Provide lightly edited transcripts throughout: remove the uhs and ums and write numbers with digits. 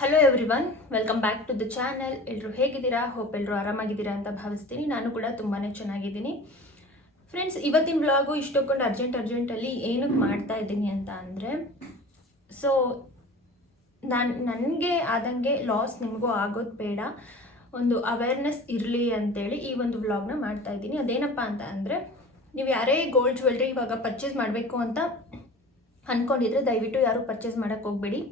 Hello everyone, welcome back to the channel. ಎಲ್ಲರೂ ಹೇಗಿದ್ದೀರಾ? Hope ಎಲ್ಲರೂ ಆರಾಮಾಗಿದ್ದೀರಾ ಅಂತ ಭಾವಿಸ್ತೀನಿ. ನಾನು ಕೂಡ ತುಂಬಾ ಚೆನ್ನಾಗಿದ್ದೀನಿ. ಫ್ರೆಂಡ್ಸ್, ಇವತ್ತಿನ ವ್ಲಾಗು ಇಷ್ಟೊಂದು ಅರ್ಜೆಂಟಲ್ಲಿ ಏನಕ್ಕೆ ಮಾಡ್ತಾ ಇದ್ದೀನಿ ಅಂತ ಅಂದರೆ, ಸೊ ನನಗೆ ಆದಂಗೆ ಲಾಸ್ ನಿಮಗೂ ಆಗೋದು ಬೇಡ, ಒಂದು ಅವೇರ್ನೆಸ್ ಇರಲಿ ಅಂತೇಳಿ ಈ ಒಂದು ವ್ಲಾಗ್ನ ಮಾಡ್ತಾ ಇದ್ದೀನಿ. ಅದೇನಪ್ಪ ಅಂತ ಅಂದರೆ, ನೀವು ಯಾರೇ ಗೋಲ್ಡ್ ಜ್ಯುವೆಲ್ರಿ ಇವಾಗ ಪರ್ಚೇಸ್ ಮಾಡಬೇಕು ಅಂತ ಅಂದ್ಕೊಂಡಿದ್ರೆ ದಯವಿಟ್ಟು ಯಾರೂ ಪರ್ಚೇಸ್ ಮಾಡೋಕ್ಕೆ ಹೋಗಬೇಡಿ.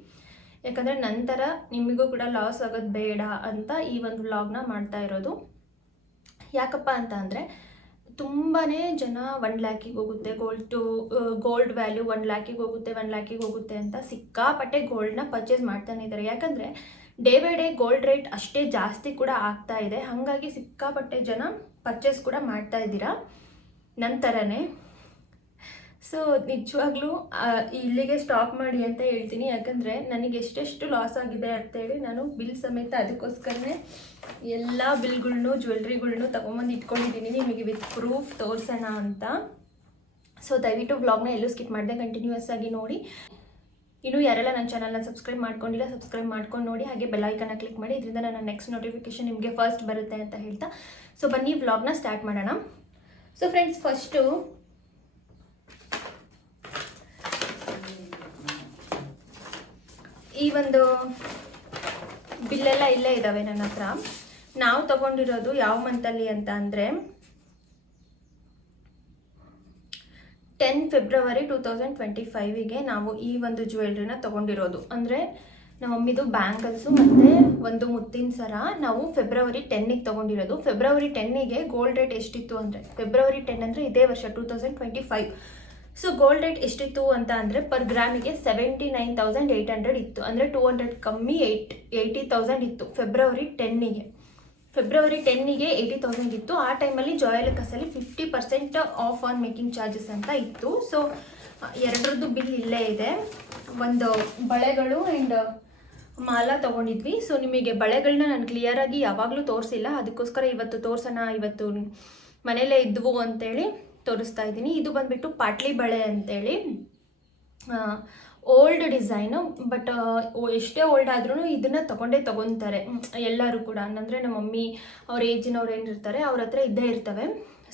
ಯಾಕಂದರೆ ನಂತರ ನಿಮಗೂ ಕೂಡ ಲಾಸ್ ಆಗೋದು ಬೇಡ ಅಂತ ಈ ಒಂದು ವ್ಲಾಗ್ನ ಮಾಡ್ತಾ ಇರೋದು. ಯಾಕಪ್ಪ ಅಂತ ಅಂದರೆ, ತುಂಬಾ ಜನ 1 ಲ್ಯಾಕಿಗೆ ಹೋಗುತ್ತೆ ಗೋಲ್ಡ್ ವ್ಯಾಲ್ಯೂ 1 ಲ್ಯಾಕಿಗೆ ಹೋಗುತ್ತೆ ಅಂತ ಸಿಕ್ಕಾಪಟ್ಟೆ ಗೋಲ್ಡ್ನ ಪರ್ಚೇಸ್ ಮಾಡ್ತಾನೆ ಇದ್ದಾರೆ. ಯಾಕಂದರೆ day by day gold rate ಅಷ್ಟೇ ಜಾಸ್ತಿ ಕೂಡ ಆಗ್ತಾ ಇದೆ. ಹಾಗಾಗಿ ಸಿಕ್ಕಾಪಟ್ಟೆ ಜನ ಪರ್ಚೇಸ್ ಕೂಡ ಮಾಡ್ತಾ ಇದ್ದೀರಾ ನಂತರನೇ. ಸೊ ನಿಜವಾಗ್ಲೂ ಇಲ್ಲಿಗೆ ಸ್ಟಾಪ್ ಮಾಡಿ ಅಂತ ಹೇಳ್ತೀನಿ. ಯಾಕಂದರೆ ನನಗೆ ಎಷ್ಟೆಷ್ಟು ಲಾಸ್ ಆಗಿದೆ ಅಂತೇಳಿ ನಾನು ಬಿಲ್ ಸಮೇತ ಅದಕ್ಕೋಸ್ಕರನೇ ಎಲ್ಲ ಬಿಲ್ಗಳ್ನು ಜ್ಯುವೆಲ್ರಿಗಳ್ನು ತೊಗೊಂಬಂದು ಇಟ್ಕೊಂಡಿದ್ದೀನಿ, ನಿಮಗೆ ವಿತ್ ಪ್ರೂಫ್ ತೋರಿಸೋಣ ಅಂತ. ಸೊ ದಯವಿಟ್ಟು ವ್ಲಾಗ್ನ ಎಲ್ಲೂ ಸ್ಕಿಪ್ ಮಾಡಿದೆ ಕಂಟಿನ್ಯೂಸ್ ಆಗಿ ನೋಡಿ. ಇನ್ನೂ ಯಾರೆಲ್ಲ ನನ್ನ ಚಾನಲ್ನ ಸಬ್ಸ್ಕ್ರೈಬ್ ಮಾಡ್ಕೊಂಡಿಲ್ಲ ಸಬ್ಸ್ಕ್ರೈಬ್ ಮಾಡ್ಕೊಂಡು ನೋಡಿ, ಹಾಗೆ ಬೆಲ್ ಐಕನ್ನ ಕ್ಲಿಕ್ ಮಾಡಿ. ಇದರಿಂದ ನನ್ನ ನೆಕ್ಸ್ಟ್ ನೋಟಿಫಿಕೇಶನ್ ನಿಮಗೆ ಫಸ್ಟ್ ಬರುತ್ತೆ ಅಂತ ಹೇಳ್ತಾ, ಸೊ ಬನ್ನಿ ವ್ಲಾಗ್ನ ಸ್ಟಾರ್ಟ್ ಮಾಡೋಣ. ಸೊ ಫ್ರೆಂಡ್ಸ್, ಫಸ್ಟು ಈ ಒಂದು ಬಿಲ್ಲೆಲ್ಲ ಇಲ್ಲೇ ಇದ್ದಾವೆ ನನ್ನ ಹತ್ರ. ನಾವು ತಗೊಂಡಿರೋದು ಯಾವ ಮಂತಲ್ಲಿ ಅಂತ ಅಂದರೆ 10 ಫೆಬ್ರವರಿ 2025ಗೆ ನಾವು ಈ ಒಂದು ಜ್ಯುವೆಲ್ರಿನ ತೊಗೊಂಡಿರೋದು. ಅಂದರೆ ನಮ್ಮ ಮಮ್ಮಿದು ಬ್ಯಾಂಗಲ್ಸು ಮತ್ತು ಒಂದು ಮುತ್ತಿನ ಸರ ನಾವು ಫೆಬ್ರವರಿ 10ಗೆ ತೊಗೊಂಡಿರೋದು. ಫೆಬ್ರವರಿ 10ಗೆ ಗೋಲ್ಡ್ ರೇಟ್ ಎಷ್ಟಿತ್ತು ಅಂದರೆ, ಫೆಬ್ರವರಿ 10 ಅಂದರೆ ಇದೇ ವರ್ಷ 2025. ಸೊ ಗೋಲ್ಡ್ ರೇಟ್ ಎಷ್ಟಿತ್ತು ಅಂತ ಅಂದರೆ ಪರ್ ಗ್ರಾಮಿಗೆ 79,800 ಇತ್ತು. ಅಂದರೆ 200 ಕಮ್ಮಿ 80,000 ಇತ್ತು ಫೆಬ್ರವರಿ 10ಗೆ. ಫೆಬ್ರವರಿ 10ಗೆ 80,000 ಇತ್ತು. ಆ ಟೈಮಲ್ಲಿ ಜಾಯಲಕಸಲ್ಲಿ 50% ಆಫ್ ಆನ್ ಮೇಕಿಂಗ್ ಚಾರ್ಜಸ್ ಅಂತ ಇತ್ತು. ಸೊ ಎರಡರದ್ದು ಬಿಲ್ ಇಲ್ಲೇ ಇದೆ. ಒಂದು ಬಳೆಗಳು ಆ್ಯಂಡ್ ಮಾಲ ತೊಗೊಂಡಿದ್ವಿ. ಸೊ ನಿಮಗೆ ಬಳೆಗಳನ್ನ ನಾನು ಕ್ಲಿಯರಾಗಿ ಯಾವಾಗಲೂ ತೋರಿಸಿಲ್ಲ, ಅದಕ್ಕೋಸ್ಕರ ಇವತ್ತು ತೋರಿಸೋಣ, ಇವತ್ತು ಮನೆಯಲ್ಲೇ ಇದ್ವು ಅಂತೇಳಿ ತೋರಿಸ್ತಾ ಇದ್ದೀನಿ. ಇದು ಬಂದುಬಿಟ್ಟು ಪಾಟ್ಲಿ ಬಳೆ ಅಂತೇಳಿ, ಓಲ್ಡ್ ಡಿಸೈನು. ಬಟ್ ಎಷ್ಟೇ ಓಲ್ಡ್ ಆದ್ರೂ ಇದನ್ನು ತೊಗೊತಾರೆ ಎಲ್ಲರೂ ಕೂಡ. ಅಂದರೆ ನಮ್ಮ ಮಮ್ಮಿ ಅವ್ರ ಏಜಿನವ್ರು ಏನಿರ್ತಾರೆ ಅವ್ರ ಹತ್ರ ಇದ್ದೇ ಇರ್ತವೆ.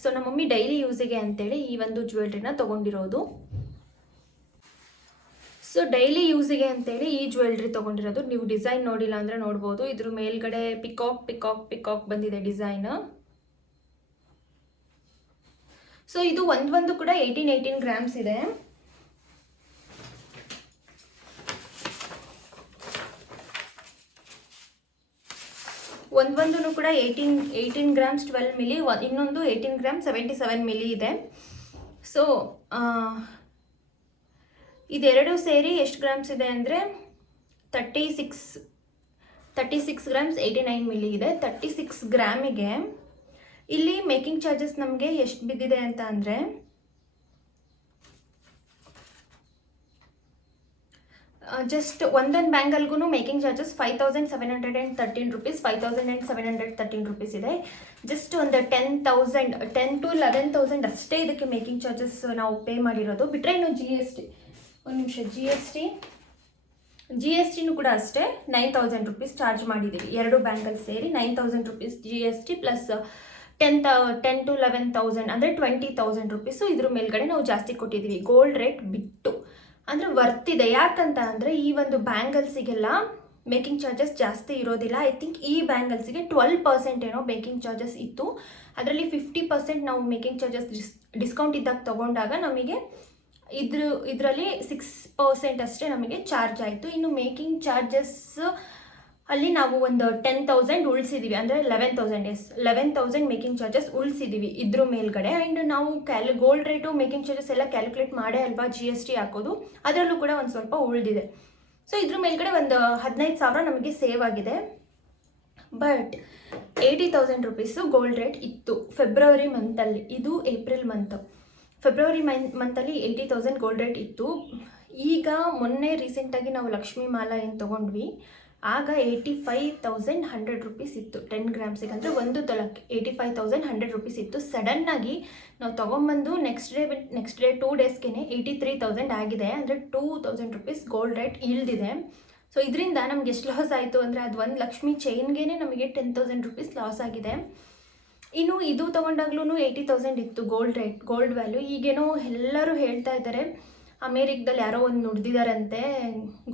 ಸೊ ನಮ್ಮ ಮಮ್ಮಿ ಡೈಲಿ ಯೂಸಿಗೆ ಅಂತೇಳಿ ಈ ಒಂದು ಜ್ಯುವೆಲ್ರಿನ ತೊಗೊಂಡಿರೋದು. ಸೊ ಡೈಲಿ ಯೂಸಿಗೆ ಅಂತೇಳಿ ಈ ಜ್ಯುವೆಲ್ರಿ ತೊಗೊಂಡಿರೋದು. ನೀವು ಡಿಸೈನ್ ನೋಡಿಲ್ಲ ಅಂದರೆ ನೋಡ್ಬೋದು. ಇದ್ರ ಮೇಲ್ಗಡೆ ಪಿಕಾಕ್ ಬಂದಿದೆ ಡಿಸೈನ್. ಸೊ ಇದು ಒಂದು ಕೂಡ 18 ಗ್ರಾಮ್ಸ್ ಇದೆ. ಒಂದು ಕೂಡ 18 ಗ್ರಾಮ್ಸ್ 12 ಮಿಲಿ, ಇನ್ನೊಂದು 18 ಗ್ರಾಮ್ 77 ಮಿಲಿ ಇದೆ. ಸೊ ಇದೆರಡು ಸೇರಿ ಎಷ್ಟು ಗ್ರಾಮ್ಸ್ ಇದೆ ಅಂದರೆ 36 ಗ್ರಾಮ್ಸ್ 89 ಮಿಲಿ ಇದೆ. 36 ಗ್ರಾಮಿಗೆ ಇಲ್ಲಿ ಮೇಕಿಂಗ್ ಚಾರ್ಜಸ್ ನಮಗೆ ಎಷ್ಟು ಬಿದ್ದಿದೆ ಅಂತ ಅಂದರೆ ಜಸ್ಟ್ ಒಂದೊಂದು ಬ್ಯಾಂಗಲ್ಗೂ ಮೇಕಿಂಗ್ ಚಾರ್ಜಸ್ 5,713 ರೂಪೀಸ್, 5,713 ರೂಪೀಸ್ ಇದೆ. ಜಸ್ಟ್ ಒಂದು 10 to 11,000 ಅಷ್ಟೇ ಇದಕ್ಕೆ ಮೇಕಿಂಗ್ ಚಾರ್ಜಸ್ ನಾವು ಪೇ ಮಾಡಿರೋದು. ಬಿಟ್ಟರೆ ಇನ್ನು GST, ಒಂದು ನಿಮಿಷ, GSTನೂ ಕೂಡ ಅಷ್ಟೇ 9,000 ರೂಪೀಸ್ ಚಾರ್ಜ್ ಮಾಡಿದ್ದೀವಿ. ಎರಡು ಬ್ಯಾಂಗಲ್ ಸೇರಿ 9,000 ರೂಪೀಸ್ GST ಪ್ಲಸ್ 10 to 11,000 ಅಂದರೆ 20,000 ರೂಪೀಸು ಇದ್ರ ಮೇಲ್ಗಡೆ ನಾವು ಜಾಸ್ತಿ ಕೊಟ್ಟಿದ್ದೀವಿ ಗೋಲ್ಡ್ ರೇಟ್ ಬಿಟ್ಟು. ಅಂದರೆ ವರ್ತಿದೆ. ಯಾಕಂತ ಅಂದರೆ ಈ ಒಂದು ಬ್ಯಾಂಗಲ್ಸಿಗೆಲ್ಲ ಮೇಕಿಂಗ್ ಚಾರ್ಜಸ್ ಜಾಸ್ತಿ ಇರೋದಿಲ್ಲ. ಐ ಥಿಂಕ್ ಈ ಬ್ಯಾಂಗಲ್ಸಿಗೆ 12% ಏನೋ ಮೇಕಿಂಗ್ ಚಾರ್ಜಸ್ ಇತ್ತು. ಅದರಲ್ಲಿ 50% ನಾವು ಮೇಕಿಂಗ್ ಚಾರ್ಜಸ್ ಡಿಸ್ಕೌಂಟ್ ಇದ್ದಾಗ ತೊಗೊಂಡಾಗ ನಮಗೆ ಇದರಲ್ಲಿ 6% ಅಷ್ಟೇ ನಮಗೆ ಚಾರ್ಜ್ ಆಯಿತು. ಇನ್ನು ಮೇಕಿಂಗ್ ಚಾರ್ಜಸ್ ಅಲ್ಲಿ ನಾವು ಒಂದು 10,000 ಉಳಿಸಿದ್ದೀವಿ. ಅಂದರೆ 11,000 ಮೇಕಿಂಗ್ ಚಾರ್ಜಸ್ ಉಳಿಸಿದ್ದೀವಿ ಇದ್ರ ಮೇಲ್ಗಡೆ. ಆ್ಯಂಡ್ ನಾವು ಗೋಲ್ಡ್ ರೇಟು ಮೇಕಿಂಗ್ ಚಾರ್ಜಸ್ ಎಲ್ಲ ಕ್ಯಾಲ್ಕುಲೇಟ್ ಮಾಡೇ ಅಲ್ವಾ GST ಹಾಕೋದು, ಅದರಲ್ಲೂ ಕೂಡ ಒಂದು ಸ್ವಲ್ಪ ಉಳಿದಿದೆ. ಸೊ ಇದ್ರ ಮೇಲ್ಗಡೆ ಒಂದು 15,000 ನಮಗೆ ಸೇವ್ ಆಗಿದೆ. ಬಟ್ 80,000 ರೂಪೀಸು ಗೋಲ್ಡ್ ರೇಟ್ ಇತ್ತು ಫೆಬ್ರವರಿ ಮಂತಲ್ಲಿ. ಇದು ಏಪ್ರಿಲ್ ಮಂತು. ಫೆಬ್ರವರಿ ಮಂತಲ್ಲಿ 80,000 ಗೋಲ್ಡ್ ರೇಟ್ ಇತ್ತು. ಈಗ ಮೊನ್ನೆ ರೀಸೆಂಟಾಗಿ ನಾವು ಲಕ್ಷ್ಮೀ ಮಾಲಾ ಏನು ತೊಗೊಂಡ್ವಿ, ಆಗ 85,100 ರೂಪೀಸ್ ಇತ್ತು 10 ಗ್ರಾಮ್ಸಿಗೆ. ಅಂದರೆ ಒಂದು ತೊಲಕ್ಕೆ 85,100 ರೂಪೀಸ್ ಇತ್ತು. ಸಡನ್ನಾಗಿ ನಾವು ತೊಗೊಂಬಂದು ನೆಕ್ಸ್ಟ್ ಡೇ 2 ಡೇಸ್ಗೆ 83,000 ಆಗಿದೆ. ಅಂದರೆ 2,000 ರೂಪೀಸ್ ಗೋಲ್ಡ್ ರೇಟ್ ಇಳಿದಿದೆ. ಸೊ ಇದರಿಂದ ನಮ್ಗೆ ಎಷ್ಟು ಲಾಸ್ ಆಯಿತು ಅಂದರೆ ಅದು ಒಂದು ಲಕ್ಷ್ಮಿ ಚೈನ್ಗೆ ನಮಗೆ 10,000 ರುಪೀಸ್ ಲಾಸ್ ಆಗಿದೆ. ಇನ್ನು ಇದು ತೊಗೊಂಡಾಗ್ಲೂ 80,000 ಇತ್ತು ಗೋಲ್ಡ್ ವ್ಯಾಲ್ಯೂ. ಈಗೇನೋ ಎಲ್ಲರೂ ಹೇಳ್ತಾ ಇದ್ದಾರೆ ಅಮೇರಿಕದಲ್ಲಿ ಯಾರೋ ಒಂದು ನುಡ್ದಿದ್ದಾರಂತೆ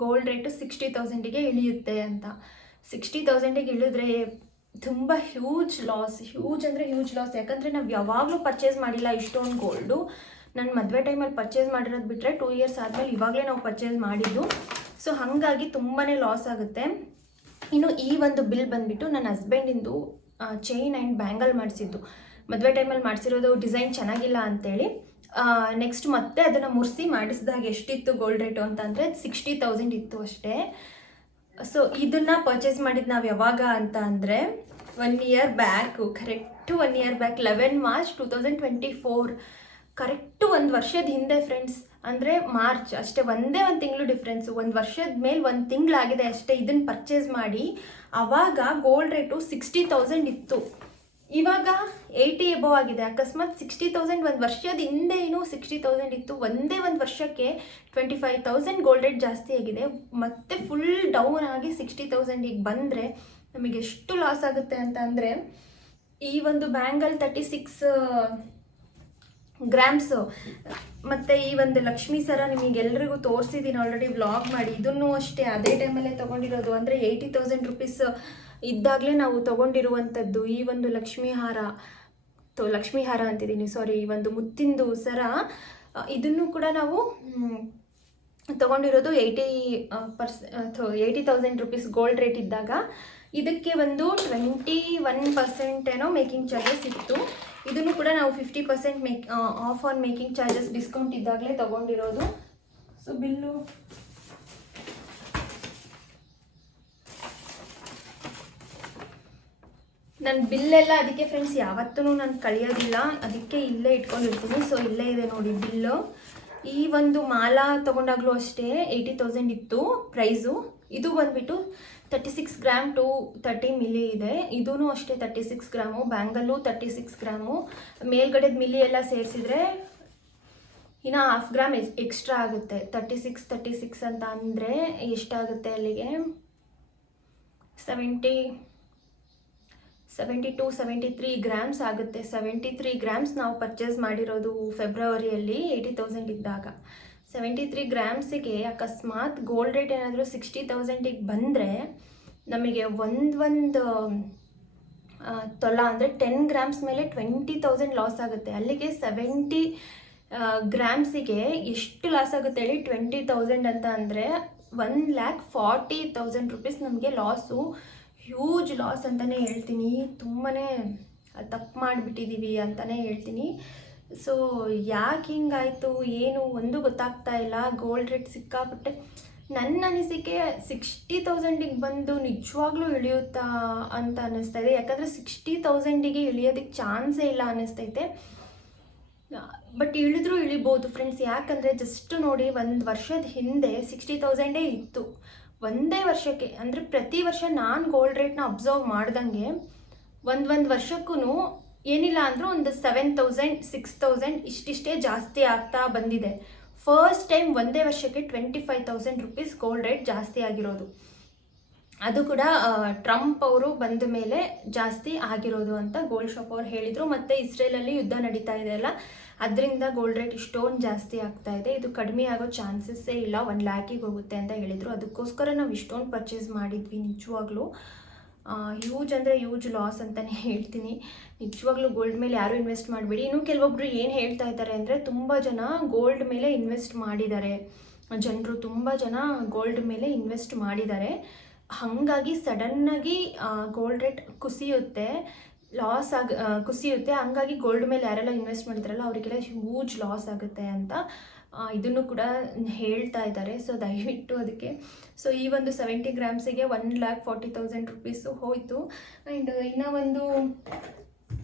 ಗೋಲ್ಡ್ ರೇಟು 60,000ಗೆ ಇಳಿಯುತ್ತೆ ಅಂತ. 60,000ಗೆ ಇಳಿದ್ರೆ ತುಂಬ ಹ್ಯೂಜ್ ಲಾಸ್ ಯಾಕಂದರೆ ನಾವು ಯಾವಾಗಲೂ ಪರ್ಚೇಸ್ ಮಾಡಿಲ್ಲ ಇಷ್ಟೊಂದು ಗೋಲ್ಡು. ನಾನು ಮದುವೆ ಟೈಮಲ್ಲಿ ಪರ್ಚೇಸ್ ಮಾಡಿರೋದು ಬಿಟ್ಟರೆ 2 ಇಯರ್ಸ್ ಆದಮೇಲೆ ಇವಾಗಲೇ ನಾವು ಪರ್ಚೇಸ್ ಮಾಡಿದ್ದು. ಸೊ ಹಾಗಾಗಿ ತುಂಬಾ ಲಾಸ್ ಆಗುತ್ತೆ. ಇನ್ನು ಈ ಒಂದು ಬಿಲ್ ಬಂದುಬಿಟ್ಟು ನನ್ನ ಹಸ್ಬೆಂಡಿಂದು ಚೈನ್ ಆ್ಯಂಡ್ ಬ್ಯಾಂಗಲ್ ಮಾಡಿಸಿದ್ದು. ಮದುವೆ ಟೈಮಲ್ಲಿ ಮಾಡಿಸಿರೋದು ಡಿಸೈನ್ ಚೆನ್ನಾಗಿಲ್ಲ ಅಂತೇಳಿ ನೆಕ್ಸ್ಟ್ ಮತ್ತೆ ಅದನ್ನು ಮುರಿಸಿ ಮಾಡಿಸಿದಾಗ ಎಷ್ಟಿತ್ತು ಗೋಲ್ಡ್ ರೇಟು ಅಂತ ಅಂದರೆ 60,000 ಇತ್ತು ಅಷ್ಟೇ. ಸೊ ಇದನ್ನು ಪರ್ಚೇಸ್ ಮಾಡಿದ್ದು ನಾವು ಯಾವಾಗ ಅಂತ ಅಂದರೆ 1 year back, correct 1 year back 11 March 2024, correct 1 ವರ್ಷದ ಹಿಂದೆ ಫ್ರೆಂಡ್ಸ್. ಅಂದರೆ ಮಾರ್ಚ್ ಅಷ್ಟೇ, ಒಂದೇ 1 ತಿಂಗಳು ಡಿಫ್ರೆನ್ಸು. 1 ವರ್ಷದ ಮೇಲೆ 1 ತಿಂಗಳಾಗಿದೆ ಅಷ್ಟೇ ಇದನ್ನು ಪರ್ಚೇಸ್ ಮಾಡಿ. ಆವಾಗ ಗೋಲ್ಡ್ ರೇಟು 60,000 ಇತ್ತು, ಇವಾಗ 80 ಎಬೋ ಆಗಿದೆ. ಅಕಸ್ಮಾತ್ 60,000 1 ವರ್ಷದ ಹಿಂದೆ 60,000 ಇತ್ತು, ಒಂದೇ 1 ವರ್ಷಕ್ಕೆ 25,000 ಗೋಲ್ಡ್ ರೇಟ್ ಜಾಸ್ತಿ ಆಗಿದೆ. ಮತ್ತೆ ಫುಲ್ ಡೌನ್ ಆಗಿ 60,000ಗೆ ಬಂದರೆ ನಮಗೆ ಎಷ್ಟು ಲಾಸ್ ಆಗುತ್ತೆ ಅಂತ ಅಂದರೆ, ಈ ಒಂದು ಬ್ಯಾಂಗಲ್ 36 ಗ್ರಾಮ್ಸು ಮತ್ತು ಈ ಒಂದು ಲಕ್ಷ್ಮೀ ಸರ ನಿಮಗೆಲ್ರಿಗೂ ತೋರಿಸಿದ್ದೀನಿ ಆಲ್ರೆಡಿ ವ್ಲಾಗ್ ಮಾಡಿ. ಇದನ್ನು ಅಷ್ಟೇ ಅದೇ ಟೈಮಲ್ಲೇ ತೊಗೊಂಡಿರೋದು. ಅಂದರೆ 80,000 ರುಪೀಸ್ ಇದ್ದಾಗಲೇ ನಾವು ತೊಗೊಂಡಿರುವಂಥದ್ದು ಈ ಒಂದು ಲಕ್ಷ್ಮೀ ಹಾರ ಅಂತಿದ್ದೀನಿ, ಸಾರಿ, ಈ ಒಂದು ಮುತ್ತಿಂದು ಸರ. ಇದನ್ನು ಕೂಡ ನಾವು ತೊಗೊಂಡಿರೋದು 80,000 ರುಪೀಸ್ ಗೋಲ್ಡ್ ರೇಟ್ ಇದ್ದಾಗ. ಇದಕ್ಕೆ ಒಂದು 21% ಏನೋ ಮೇಕಿಂಗ್ ಚಾರ್ಜಸ್ ಇತ್ತು. ಇದನ್ನು ಕೂಡ ನಾವು 50% of on making charges discount ಇದ್ದಾಗಲೇ ತೊಗೊಂಡಿರೋದು. ಸೊ ಬಿಲ್ಲು ನನ್ನ ಬಿಲ್ಲೆಲ್ಲ ಅದಕ್ಕೆ ಫ್ರೆಂಡ್ಸ್ ಯಾವತ್ತೂ ನಾನು ಕಳಿಯೋದಿಲ್ಲ, ಅದಕ್ಕೆ ಇಲ್ಲೇ ಇಟ್ಕೊಂಡಿರ್ತೀನಿ. ಸೊ ಇಲ್ಲೇ ಇದೆ ನೋಡಿ ಬಿಲ್ಲು. ಈ ಒಂದು ಮಾಲಾ ತೊಗೊಂಡಾಗಲೂ ಅಷ್ಟೇ 80,000 ಇತ್ತು ಪ್ರೈಸು. ಇದು ಬಂದುಬಿಟ್ಟು 36 ಗ್ರಾಮ್ ಟು 30 ಮಿಲಿ ಇದೆ. ಇದೂ ಅಷ್ಟೇ 36 ಗ್ರಾಮು. Bangle 36 gram. ಮೇಲ್ಗಡೆದ ಮಿಲಿ ಎಲ್ಲ ಸೇರಿಸಿದ್ರೆ ಇನ್ನು 1/2 ಗ್ರಾಮ್ ಎಕ್ಸ್ಟ್ರಾ ಆಗುತ್ತೆ. 36 ಅಂತ ಅಂದರೆ ಎಷ್ಟಾಗುತ್ತೆ ಅಲ್ಲಿಗೆ 73 ಗ್ರಾಮ್ಸ್ ಆಗುತ್ತೆ. 73 ಗ್ರಾಮ್ಸ್ ನಾವು ಪರ್ಚೇಸ್ ಮಾಡಿರೋದು ಫೆಬ್ರವರಿಯಲ್ಲಿ 80,000 ಇದ್ದಾಗ. 73 ಗ್ರಾಮ್ಸಿಗೆ ಅಕಸ್ಮಾತ್ ಗೋಲ್ಡ್ ರೇಟ್ ಏನಾದರೂ 60,000ಗೆ ಬಂದರೆ ನಮಗೆ ಒಂದು ತೊಲ ಅಂದರೆ 10 ಗ್ರಾಮ್ಸ್ ಮೇಲೆ 20,000 ಲಾಸ್ ಆಗುತ್ತೆ. ಅಲ್ಲಿಗೆ 70 ಗ್ರಾಮ್ಸಿಗೆ ಎಷ್ಟು ಲಾಸ್ ಆಗುತ್ತೆ ಹೇಳಿ? 20,000 ಅಂತ ಅಂದರೆ 1,40,000 ರುಪೀಸ್ ನಮಗೆ ಲಾಸು. ಹ್ಯೂಜ್ ಲಾಸ್ ಅಂತಲೇ ಹೇಳ್ತೀನಿ. ತುಂಬಾ ತಪ್ಪು ಮಾಡಿಬಿಟ್ಟಿದ್ದೀವಿ ಅಂತಲೇ ಹೇಳ್ತೀನಿ. ಸೊ ಯಾಕೆ ಹಿಂಗಾಯಿತು ಏನು ಒಂದು ಗೊತ್ತಾಗ್ತಾ ಇಲ್ಲ. ಗೋಲ್ಡ್ ರೇಟ್ ಸಿಕ್ಕಾಬಿಟ್ಟೆ. ನನ್ನ ಅನಿಸಿಕೆ 60,000ಗೆ ಬಂದು ನಿಜವಾಗ್ಲೂ ಇಳಿಯುತ್ತಾ ಅಂತ ಅನ್ನಿಸ್ತಾ ಇದೆ. ಯಾಕಂದರೆ 60,000ಗೆ ಇಳಿಯೋದಕ್ಕೆ ಚಾನ್ಸೇ ಇಲ್ಲ ಅನ್ನಿಸ್ತೈತೆ. ಬಟ್ ಇಳಿದ್ರೂ ಇಳಿಬೋದು ಫ್ರೆಂಡ್ಸ್. ಯಾಕಂದರೆ ಜಸ್ಟ್ ನೋಡಿ 1 ವರ್ಷದ ಹಿಂದೆ 60,000 ಇತ್ತು ಒಂದೇ ವರ್ಷಕ್ಕೆ. ಅಂದರೆ ಪ್ರತಿ ವರ್ಷ ನಾನು ಗೋಲ್ಡ್ ರೇಟ್ನ ಅಬ್ಸರ್ವ್ ಮಾಡ್ದಂಗೆ ಒಂದು ವರ್ಷಕ್ಕೂ ಏನಿಲ್ಲ ಅಂದರೂ ಒಂದು 7,000 6,000 ಇಷ್ಟಿಷ್ಟೇ ಜಾಸ್ತಿ ಆಗ್ತಾ ಬಂದಿದೆ. ಫಸ್ಟ್ ಟೈಮ್ ಒಂದೇ ವರ್ಷಕ್ಕೆ 25,000 ರುಪೀಸ್ ಗೋಲ್ಡ್ ರೇಟ್ ಜಾಸ್ತಿ ಆಗಿರೋದು. ಅದು ಕೂಡ ಟ್ರಂಪ್ ಅವರು ಬಂದ ಮೇಲೆ ಜಾಸ್ತಿ ಆಗಿರೋದು ಅಂತ ಗೋಲ್ಡ್ ಶಾಪ್ ಅವ್ರು ಹೇಳಿದರು. ಮತ್ತು ಇಸ್ರೇಲಲ್ಲಿ ಯುದ್ಧ ನಡೀತಾ ಇದೆ ಅಲ್ಲ, ಅದರಿಂದ ಗೋಲ್ಡ್ ರೇಟ್ ಇಷ್ಟೊಂದು ಜಾಸ್ತಿ ಆಗ್ತಾ ಇದೆ. ಇದು ಕಡಿಮೆ ಆಗೋ ಚಾನ್ಸಸ್ಸೇ ಇಲ್ಲ, 1 ಲ್ಯಾಕಿಗೆ ಹೋಗುತ್ತೆ ಅಂತ ಹೇಳಿದರು. ಅದಕ್ಕೋಸ್ಕರ ನಾವು ಇಷ್ಟೊಂದು ಪರ್ಚೇಸ್ ಮಾಡಿದ್ವಿ. ನಿಜವಾಗ್ಲೂ ಹ್ಯೂಜ್ ಅಂದರೆ ಹ್ಯೂಜ್ ಲಾಸ್ ಅಂತಲೇ ಹೇಳ್ತೀನಿ. ನಿಜವಾಗ್ಲೂ ಗೋಲ್ಡ್ ಮೇಲೆ ಯಾರೂ ಇನ್ವೆಸ್ಟ್ ಮಾಡಬೇಡಿ. ಇನ್ನೂ ಕೆಲವೊಬ್ಬರು ಏನು ಹೇಳ್ತಾ ಇದ್ದಾರೆ ಅಂದರೆ, ತುಂಬ ಜನ ಗೋಲ್ಡ್ ಮೇಲೆ ಇನ್ವೆಸ್ಟ್ ಮಾಡಿದ್ದಾರೆ, ತುಂಬ ಜನ ಗೋಲ್ಡ್ ಮೇಲೆ ಇನ್ವೆಸ್ಟ್ ಮಾಡಿದ್ದಾರೆ. ಹಾಗಾಗಿ ಸಡನ್ನಾಗಿ ಗೋಲ್ಡ್ ರೇಟ್ ಕುಸಿಯುತ್ತೆ, ಹಂಗಾಗಿ ಗೋಲ್ಡ್ ಮೇಲೆ ಯಾರೆಲ್ಲ ಇನ್ವೆಸ್ಟ್ ಮಾಡಿದಾರಲ್ಲ ಅವರಿಗೆಲ್ಲ ಹ್ಯೂಜ್ ಲಾಸ್ ಆಗುತ್ತೆ ಅಂತ ಇದನ್ನು ಕೂಡ ಹೇಳ್ತಾ ಇದ್ದಾರೆ. ಸೊ ದಯವಿಟ್ಟು ಅದಕ್ಕೆ ಈ ಒಂದು 70 ಗ್ರಾಮ್ಸಿಗೆ 1,40,000 ರುಪೀಸು ಹೋಯಿತು. ಆ್ಯಂಡ್ ಇನ್ನೂ ಒಂದು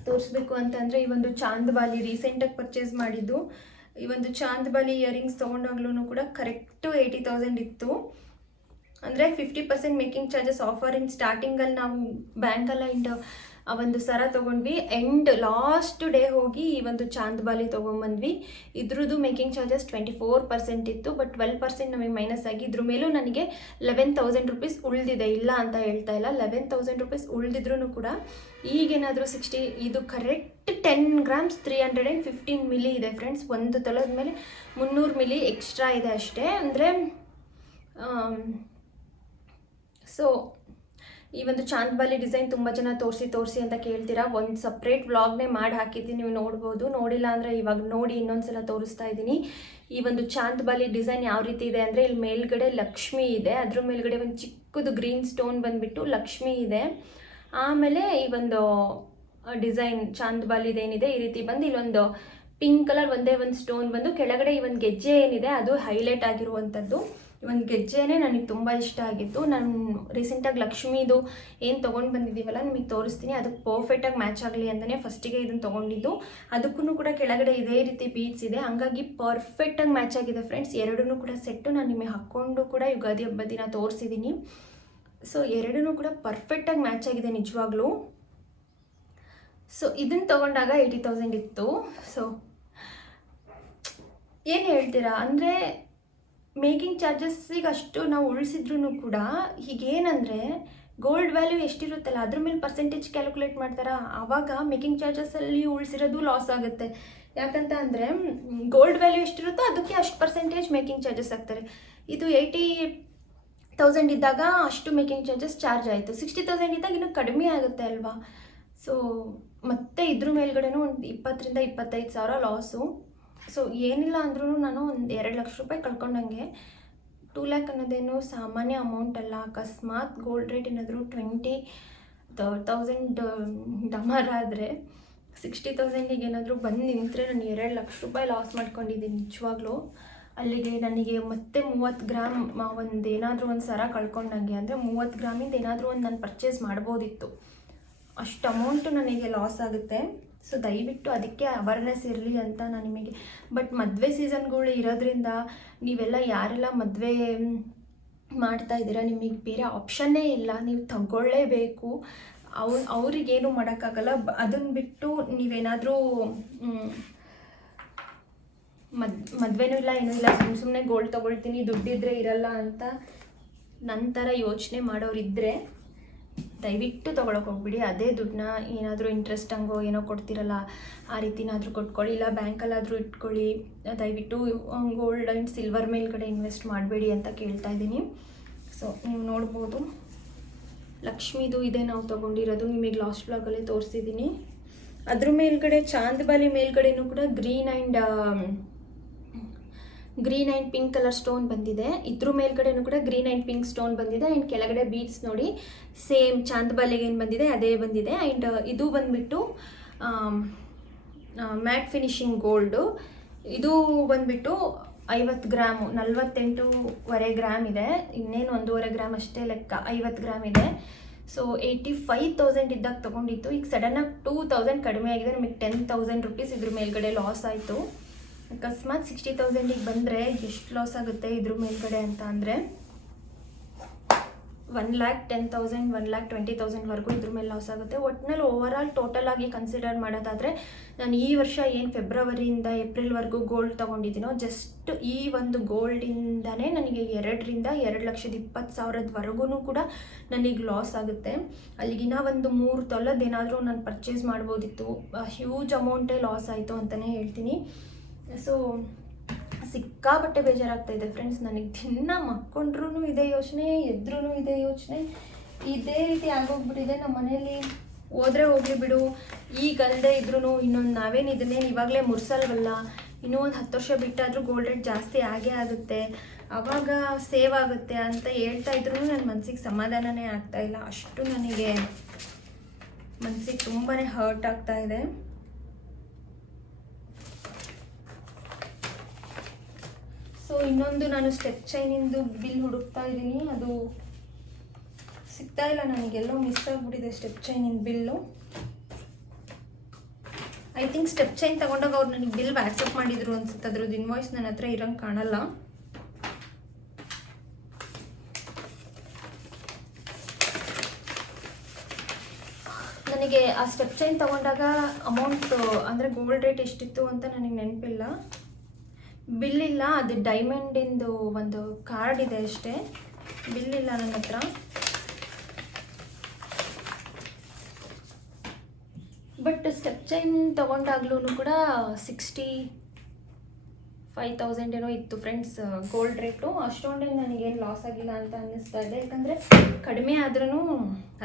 ತೋರಿಸ್ಬೇಕು ಅಂತಂದರೆ, ಈ ಒಂದು ಚಾಂದ್ಬಾಲಿ ರೀಸೆಂಟಾಗಿ ಪರ್ಚೇಸ್ ಮಾಡಿದ್ದು. ಈ ಒಂದು ಚಾಂದ್ಬಾಲಿ ಇಯರಿಂಗ್ಸ್ ತೊಗೊಂಡಾಗ್ಲೂ ಕೂಡ ಕರೆಕ್ಟು 80,000 ಇತ್ತು. ಅಂದರೆ 50% ಮೇಕಿಂಗ್ ಚಾರ್ಜಸ್ ಆಫರ್ ಇನ್ ಸ್ಟಾರ್ಟಿಂಗಲ್ಲಿ ನಾವು ಬ್ಯಾಂಕಲ್ಲ ಆ್ಯಂಡ್ ಆ ಒಂದು ಸರ ತೊಗೊಂಡ್ವಿ. ಎಂಡ್ ಲಾಸ್ಟ್ ಡೇ ಹೋಗಿ ಈ ಒಂದು ಚಾಂದ್ಬಾಲಿ ತೊಗೊಂಬಂದ್ವಿ. ಇದ್ರದ್ದು ಮೇಕಿಂಗ್ ಚಾರ್ಜಸ್ 24% ಇತ್ತು, ಬಟ್ 12% ನಮಗೆ ಮೈನಸ್ ಆಗಿ ಇದ್ರ ಮೇಲೂ ನನಗೆ 11,000 ರುಪೀಸ್ ಉಳಿದಿದೆ. ಇಲ್ಲ ಅಂತ ಹೇಳ್ತಾ ಇಲ್ಲ, 11,000 ರುಪೀಸ್ ಉಳಿದಿದ್ರೂ ಕೂಡ ಈಗೇನಾದರೂ 60, ಇದು ಕರೆಕ್ಟ್ 10 ಗ್ರಾಮ್ಸ್ 315 ಮಿಲಿ ಇದೆ ಫ್ರೆಂಡ್ಸ್. ಒಂದು ತೊಲದ ಮೇಲೆ 300 ಮಿಲಿ ಎಕ್ಸ್ಟ್ರಾ ಇದೆ ಅಷ್ಟೇ. ಅಂದರೆ ಸೊ ಈ ಒಂದು ಚಾಂದ್ಬಾಲಿ ಡಿಸೈನ್ ತುಂಬ ಜನ ತೋರಿಸಿ ಅಂತ ಕೇಳ್ತೀರಾ. ಒಂದು ಸಪ್ರೇಟ್ ವ್ಲಾಗ್ನೇ ಮಾಡಿ ಹಾಕಿದ್ದೀನಿ, ನೀವು ನೋಡ್ಬೋದು. ನೋಡಿಲ್ಲ ಅಂದರೆ ಇವಾಗ ನೋಡಿ ಇನ್ನೊಂದ್ಸಲ ತೋರಿಸ್ತಾ ಇದ್ದೀನಿ. ಈ ಒಂದು ಚಾಂದ್ಬಾಲಿ ಡಿಸೈನ್ ಯಾವ ರೀತಿ ಇದೆ ಅಂದರೆ, ಇಲ್ಲಿ ಮೇಲ್ಗಡೆ ಲಕ್ಷ್ಮಿ ಇದೆ, ಅದ್ರ ಮೇಲ್ಗಡೆ ಒಂದು ಚಿಕ್ಕದು ಗ್ರೀನ್ ಸ್ಟೋನ್ ಬಂದುಬಿಟ್ಟು ಲಕ್ಷ್ಮಿ ಇದೆ. ಆಮೇಲೆ ಈ ಒಂದು ಡಿಸೈನ್ ಚಾಂದ್ಬಾಲಿದೇನಿದೆ ಈ ರೀತಿ ಬಂದು ಇಲ್ಲೊಂದು ಪಿಂಕ್ ಕಲರ್ ಒಂದೇ ಒಂದು ಸ್ಟೋನ್ ಬಂದು ಕೆಳಗಡೆ ಈ ಒಂದು ಗೆಜ್ಜೆ ಏನಿದೆ ಅದು ಹೈಲೈಟ್ ಆಗಿರುವಂಥದ್ದು. ಈ ಒಂದು ಗೆಜ್ಜೆನೇ ನನಗೆ ತುಂಬ ಇಷ್ಟ ಆಗಿತ್ತು. ನಾನು ರೀಸೆಂಟಾಗಿ ಲಕ್ಷ್ಮೀದು ಏನು ತೊಗೊಂಡು ಬಂದಿದ್ದೀವಲ್ಲ ನಿಮಗೆ ತೋರಿಸ್ತೀನಿ, ಅದಕ್ಕೆ ಪರ್ಫೆಕ್ಟಾಗಿ ಮ್ಯಾಚ್ ಆಗಲಿ ಅಂತಲೇ ಫಸ್ಟಿಗೆ ಇದನ್ನು ತೊಗೊಂಡಿದ್ದು. ಅದಕ್ಕೂ ಕೂಡ ಕೆಳಗಡೆ ಇದೇ ರೀತಿ ಬೀಡ್ಸ್ ಇದೆ, ಹಂಗಾಗಿ ಪರ್ಫೆಕ್ಟಾಗಿ ಮ್ಯಾಚ್ ಆಗಿದೆ ಫ್ರೆಂಡ್ಸ್. ಎರಡೂ ಕೂಡ ಸೆಟ್ಟು ನಾನು ನಿಮಗೆ ಹಾಕ್ಕೊಂಡು ಕೂಡ ಯುಗಾದಿ ಹಬ್ಬದ ದಿನ ತೋರಿಸಿದ್ದೀನಿ. ಸೊ ಎರಡೂ ಕೂಡ ಪರ್ಫೆಕ್ಟಾಗಿ ಮ್ಯಾಚ್ ಆಗಿದೆ ನಿಜವಾಗ್ಲೂ. ಸೊ ಇದನ್ನು ತೊಗೊಂಡಾಗ 80,000 ಇತ್ತು. ಸೊ ಏನು ಹೇಳ್ತೀರಾ ಅಂದರೆ, ಮೇಕಿಂಗ್ ಚಾರ್ಜಸ್ಸಿಗೆ ಅಷ್ಟು ನಾವು ಉಳಿಸಿದ್ರೂ ಕೂಡ ಹೀಗೇನಂದರೆ ಗೋಲ್ಡ್ ವ್ಯಾಲ್ಯೂ ಎಷ್ಟಿರುತ್ತಲ್ಲ ಅದ್ರ ಮೇಲೆ ಪರ್ಸೆಂಟೇಜ್ ಕ್ಯಾಲ್ಕುಲೇಟ್ ಮಾಡ್ತಾರಾ, ಆವಾಗ ಮೇಕಿಂಗ್ ಚಾರ್ಜಸ್ಸಲ್ಲಿ ಉಳಿಸಿರೋದು ಲಾಸ್ ಆಗುತ್ತೆ. ಯಾಕಂತ ಅಂದರೆ ಗೋಲ್ಡ್ ವ್ಯಾಲ್ಯೂ ಎಷ್ಟಿರುತ್ತೋ ಅದಕ್ಕೆ ಅಷ್ಟು ಪರ್ಸೆಂಟೇಜ್ ಮೇಕಿಂಗ್ ಚಾರ್ಜಸ್ ಹಾಕ್ತಾರೆ. ಇದು 80,000 ಇದ್ದಾಗ ಅಷ್ಟು ಮೇಕಿಂಗ್ ಚಾರ್ಜಸ್ ಚಾರ್ಜ್ ಆಯಿತು. 60,000 ಇದ್ದಾಗ ಇನ್ನೂ ಕಡಿಮೆ ಆಗುತ್ತೆ ಅಲ್ವಾ. ಸೊ ಮತ್ತೆ ಇದ್ರ ಮೇಲ್ಗಡೆನೂ ಒಂದು 20,000-25,000 ಲಾಸು. ಸೊ ಏನಿಲ್ಲ ಅಂದ್ರೂ ನಾನು ಒಂದು 2 ಲಕ್ಷ ರೂಪಾಯಿ ಕಳ್ಕೊಂಡಂಗೆ. 2 ಲ್ಯಾಕ್ ಅನ್ನೋದೇನು ಸಾಮಾನ್ಯ ಅಮೌಂಟ್ ಅಲ್ಲ. ಅಕಸ್ಮಾತ್ ಗೋಲ್ಡ್ ರೇಟ್ ಏನಾದರೂ 20,000 ಡಮರ್ ಆದರೆ 60,000ಗೆ ಏನಾದರೂ ಬಂದು ನಿಂತರೆ ನಾನು 2 ಲಕ್ಷ ರೂಪಾಯಿ ಲಾಸ್ ಮಾಡ್ಕೊಂಡಿದ್ದೀನಿ ನಿಜವಾಗ್ಲೂ. ಅಲ್ಲಿಗೆ ನನಗೆ ಮತ್ತೆ 30 ಗ್ರಾಮ್ ಒಂದು ಏನಾದರೂ ಒಂದು ಸರ ಕಳ್ಕೊಂಡಂಗೆ. ಅಂದರೆ 30 ಗ್ರಾಮಿಂದ ಏನಾದರೂ ಒಂದು ನಾನು ಪರ್ಚೇಸ್ ಮಾಡ್ಬೋದಿತ್ತು. ಅಷ್ಟು ಅಮೌಂಟು ನನಗೆ ಲಾಸ್ ಆಗುತ್ತೆ. ಸೊ ದಯವಿಟ್ಟು ಅದಕ್ಕೆ ಅವೇರ್ನೆಸ್ ಇರಲಿ ಅಂತ ನಾನು ನಿಮಗೆ. ಬಟ್ ಮದುವೆ ಸೀಸನ್ಗಳು ಇರೋದ್ರಿಂದ ನೀವೆಲ್ಲ ಯಾರೆಲ್ಲ ಮದುವೆ ಮಾಡ್ತಾ ಇದ್ದೀರಾ, ನಿಮಗೆ ಬೇರೆ ಆಪ್ಷನ್ನೇ ಇಲ್ಲ, ನೀವು ತಗೊಳ್ಳೇಬೇಕು. ಅವ್ರಿಗೇನು ಮಾಡೋಕ್ಕಾಗಲ್ಲ. ಅದನ್ನು ಬಿಟ್ಟು ನೀವೇನಾದರೂ ಮದುವೆನೂ ಇಲ್ಲ ಏನೂ ಇಲ್ಲ, ಸುಮ್ಮನೆ ಗೋಲ್ಡ್ ತೊಗೊಳ್ತೀನಿ ದುಡ್ಡಿದ್ರೆ ಇರಲ್ಲ ಅಂತ ನಂತರ ಯೋಚನೆ ಮಾಡೋರಿದ್ದರೆ ದಯವಿಟ್ಟು ತೊಗೊಳಕ್ಕೆ ಹೋಗ್ಬಿಡಿ. ಅದೇ ದುಡ್ಡನ್ನ ಏನಾದರೂ ಇಂಟ್ರೆಸ್ಟ್ ಹಂಗೋ ಏನೋ ಕೊಡ್ತಿರಲ್ಲ ಆ ರೀತಿನಾದರೂ ಕೊಟ್ಕೊಳ್ಳಿ, ಇಲ್ಲ ಬ್ಯಾಂಕಲ್ಲಾದರೂ ಇಟ್ಕೊಳ್ಳಿ. ದಯವಿಟ್ಟು ಗೋಲ್ಡ್ ಆ್ಯಂಡ್ ಸಿಲ್ವರ್ ಮೇಲ್ಗಡೆ ಇನ್ವೆಸ್ಟ್ ಮಾಡಬೇಡಿ ಅಂತ ಕೇಳ್ತಾ ಇದ್ದೀನಿ. ಸೊ ನೀವು ನೋಡ್ಬೋದು ಲಕ್ಷ್ಮೀದು ಇದೆ ನಾವು ತೊಗೊಂಡಿರೋದು, ನಿಮಗೆ ಲಾಸ್ಟ್ ಬ್ಲಾಗಲ್ಲೇ ತೋರಿಸಿದ್ದೀನಿ. ಅದ್ರ ಮೇಲ್ಗಡೆ ಚಾಂದ್ಬಾಲಿ ಮೇಲ್ಗಡೆನೂ ಕೂಡ green and pink colour stone ಬಂದಿದೆ. ಇದ್ರ ಮೇಲ್ಗಡೆನೂ ಕೂಡ ಗ್ರೀನ್ ಆ್ಯಂಡ್ ಪಿಂಕ್ ಸ್ಟೋನ್ ಬಂದಿದೆ. ಆ್ಯಂಡ್ ಕೆಳಗಡೆ ಬೀಡ್ಸ್ ನೋಡಿ ಸೇಮ್ ಚಾಂದ್ಬಾಲಿಗೆ ಏನು ಬಂದಿದೆ ಅದೇ ಬಂದಿದೆ. ಆ್ಯಂಡ್ ಇದು ಬಂದುಬಿಟ್ಟು ಮ್ಯಾಟ್ ಫಿನಿಶಿಂಗ್ ಗೋಲ್ಡು. ಇದು ಬಂದುಬಿಟ್ಟು 50 ಗ್ರಾಮು 48.25 ಗ್ರಾಮ್ ಇದೆ. ಇನ್ನೇನು 1.5 ಗ್ರಾಮ್ ಅಷ್ಟೇ ಲೆಕ್ಕ, 50 ಗ್ರಾಮ್ ಇದೆ. ಸೊ 85,000 ಇದ್ದಾಗ ತೊಗೊಂಡಿತ್ತು. ಈಗ ಸಡನ್ನಾಗಿ 2,000 ಕಡಿಮೆ ಆಗಿದೆ. ನಮಗೆ 10,000 ರುಪೀಸ್ ಇದ್ರ ಮೇಲ್ಗಡೆ ಲಾಸ್ ಆಯಿತು. ಅಕಸ್ಮಾತ್ 60,000ಗೆ ಬಂದರೆ ಎಷ್ಟು ಲಾಸ್ ಆಗುತ್ತೆ ಇದ್ರ ಮೇಲ್ಗಡೆ ಅಂತ ಅಂದರೆ 1,10,000 1,20,000ವರೆಗೂ ಇದ್ರ ಮೇಲೆ ಲಾಸ್ ಆಗುತ್ತೆ. ಒಟ್ಟಿನಲ್ಲಿ ಓವರಾಲ್ ಟೋಟಲ್ ಆಗಿ ಕನ್ಸಿಡರ್ ಮಾಡೋದಾದರೆ ನಾನು ಈ ವರ್ಷ ಏನು ಫೆಬ್ರವರಿಯಿಂದ ಏಪ್ರಿಲ್ವರೆಗೂ ಗೋಲ್ಡ್ ತೊಗೊಂಡಿದ್ದೀನೋ ಜಸ್ಟ್ ಈ ಒಂದು ಗೋಲ್ಡಿಂದನೇ ನನಗೆ 2ರಿಂದ 2,20,000ವರೆಗೂ ಕೂಡ ನನಗೆ ಲಾಸ್ ಆಗುತ್ತೆ. ಅಲ್ಲಿಗಿನ ಒಂದು 3 ತೊಲದ ಏನಾದರೂ ನಾನು ಪರ್ಚೇಸ್ ಮಾಡ್ಬೋದಿತ್ತು. ಹ್ಯೂಜ್ ಅಮೌಂಟೇ ಲಾಸ್ ಆಯಿತು ಅಂತಲೇ ಹೇಳ್ತೀನಿ. ಸೊ ಸಿಕ್ಕಾಪಟ್ಟೆ ಬೇಜಾರಾಗ್ತಾಯಿದೆ ಫ್ರೆಂಡ್ಸ್. ನನಗೆ ದಿನ ಮಕ್ಕೊಂಡ್ರೂ ಇದೇ ಯೋಚನೆ, ಎದ್ರೂ ಇದೇ ಯೋಚನೆ, ಇದೇ ರೀತಿ ಆಗೋಗ್ಬಿಟ್ಟಿದೆ. ನಮ್ಮ ಮನೇಲಿ ಹೋದರೆ ಹೋಗಲಿ ಬಿಡು, ಈಗಲ್ಲದೆ ಇದ್ರೂ ಇನ್ನೊಂದು ನಾವೇನು ಇದನ್ನೇನು ಇವಾಗಲೇ ಮುರ್ಸಲ್ವಲ್ಲ, ಇನ್ನೂ ಒಂದು 10 ವರ್ಷ ಬಿಟ್ಟಾದರೂ ಗೋಲ್ಡ್ ರೇಟ್ ಜಾಸ್ತಿ ಆಗೇ ಆಗುತ್ತೆ, ಆವಾಗ ಸೇವ್ ಆಗುತ್ತೆ ಅಂತ ಹೇಳ್ತಾ ಇದ್ರೂ ನನ್ನ ಮನಸ್ಸಿಗೆ ಸಮಾಧಾನನೇ ಆಗ್ತಾಯಿಲ್ಲ. ಅಷ್ಟು ನನಗೆ ಮನಸ್ಸಿಗೆ ತುಂಬಾ ಹರ್ಟ್ ಆಗ್ತಾಯಿದೆ. ಸೊ ಇನ್ನೊಂದು ನಾನು ಸ್ಟೆಪ್ ಚೈನಿಂದು ಬಿಲ್ ಹುಡುಕ್ತಾ ಇದ್ದೀನಿ, ಅದು ಸಿಗ್ತಾ ಇಲ್ಲ ನನಗೆಲ್ಲೋ ಮಿಸ್ ಆಗಿಬಿಟ್ಟಿದೆ ಸ್ಟೆಪ್ ಚೈನಿಂದು bill. I think step chain ತಗೊಂಡಾಗ ಅವ್ರು ನನಗೆ ಬಿಲ್ ವಾಟ್ಸಪ್ ಮಾಡಿದ್ರು ಅನ್ಸುತ್ತೆ. ಅದ್ರದ್ದು ಇನ್ವಾಯ್ಸ್ ನನ್ನ ಹತ್ರ ಇರೋಂಗೆ ಕಾಣಲ್ಲ. ನನಗೆ ಆ ಸ್ಟೆಪ್ ಚೈನ್ ತೊಗೊಂಡಾಗ ಅಮೌಂಟ್ ಅಂದರೆ ಗೋಲ್ಡ್ ರೇಟ್ ಎಷ್ಟಿತ್ತು ಅಂತ ನನಗೆ ನೆನಪಿಲ್ಲ, ಬಿಲ್ ಇಲ್ಲ. ಅದು ಡೈಮಂಡಿಂದು ಒಂದು ಕಾರ್ಡ್ ಇದೆ ಅಷ್ಟೇ, ಬಿಲ್ ಇಲ್ಲ ನನ್ನ ಹತ್ರ. ಬಟ್ ಸ್ಟೆಪ್ ಚೈನ್ ತೊಗೊಂಡಾಗ್ಲೂ ಕೂಡ 65,000 ಏನೋ ಇತ್ತು ಫ್ರೆಂಡ್ಸ್ ಗೋಲ್ಡ್ ರೇಟು. ಅಷ್ಟೊಂದೇ ನನಗೇನು ಲಾಸ್ ಆಗಿಲ್ಲ ಅಂತ ಅನ್ನಿಸ್ತಾ ಇದೆ, ಯಾಕಂದರೆ ಕಡಿಮೆ ಆದ್ರೂ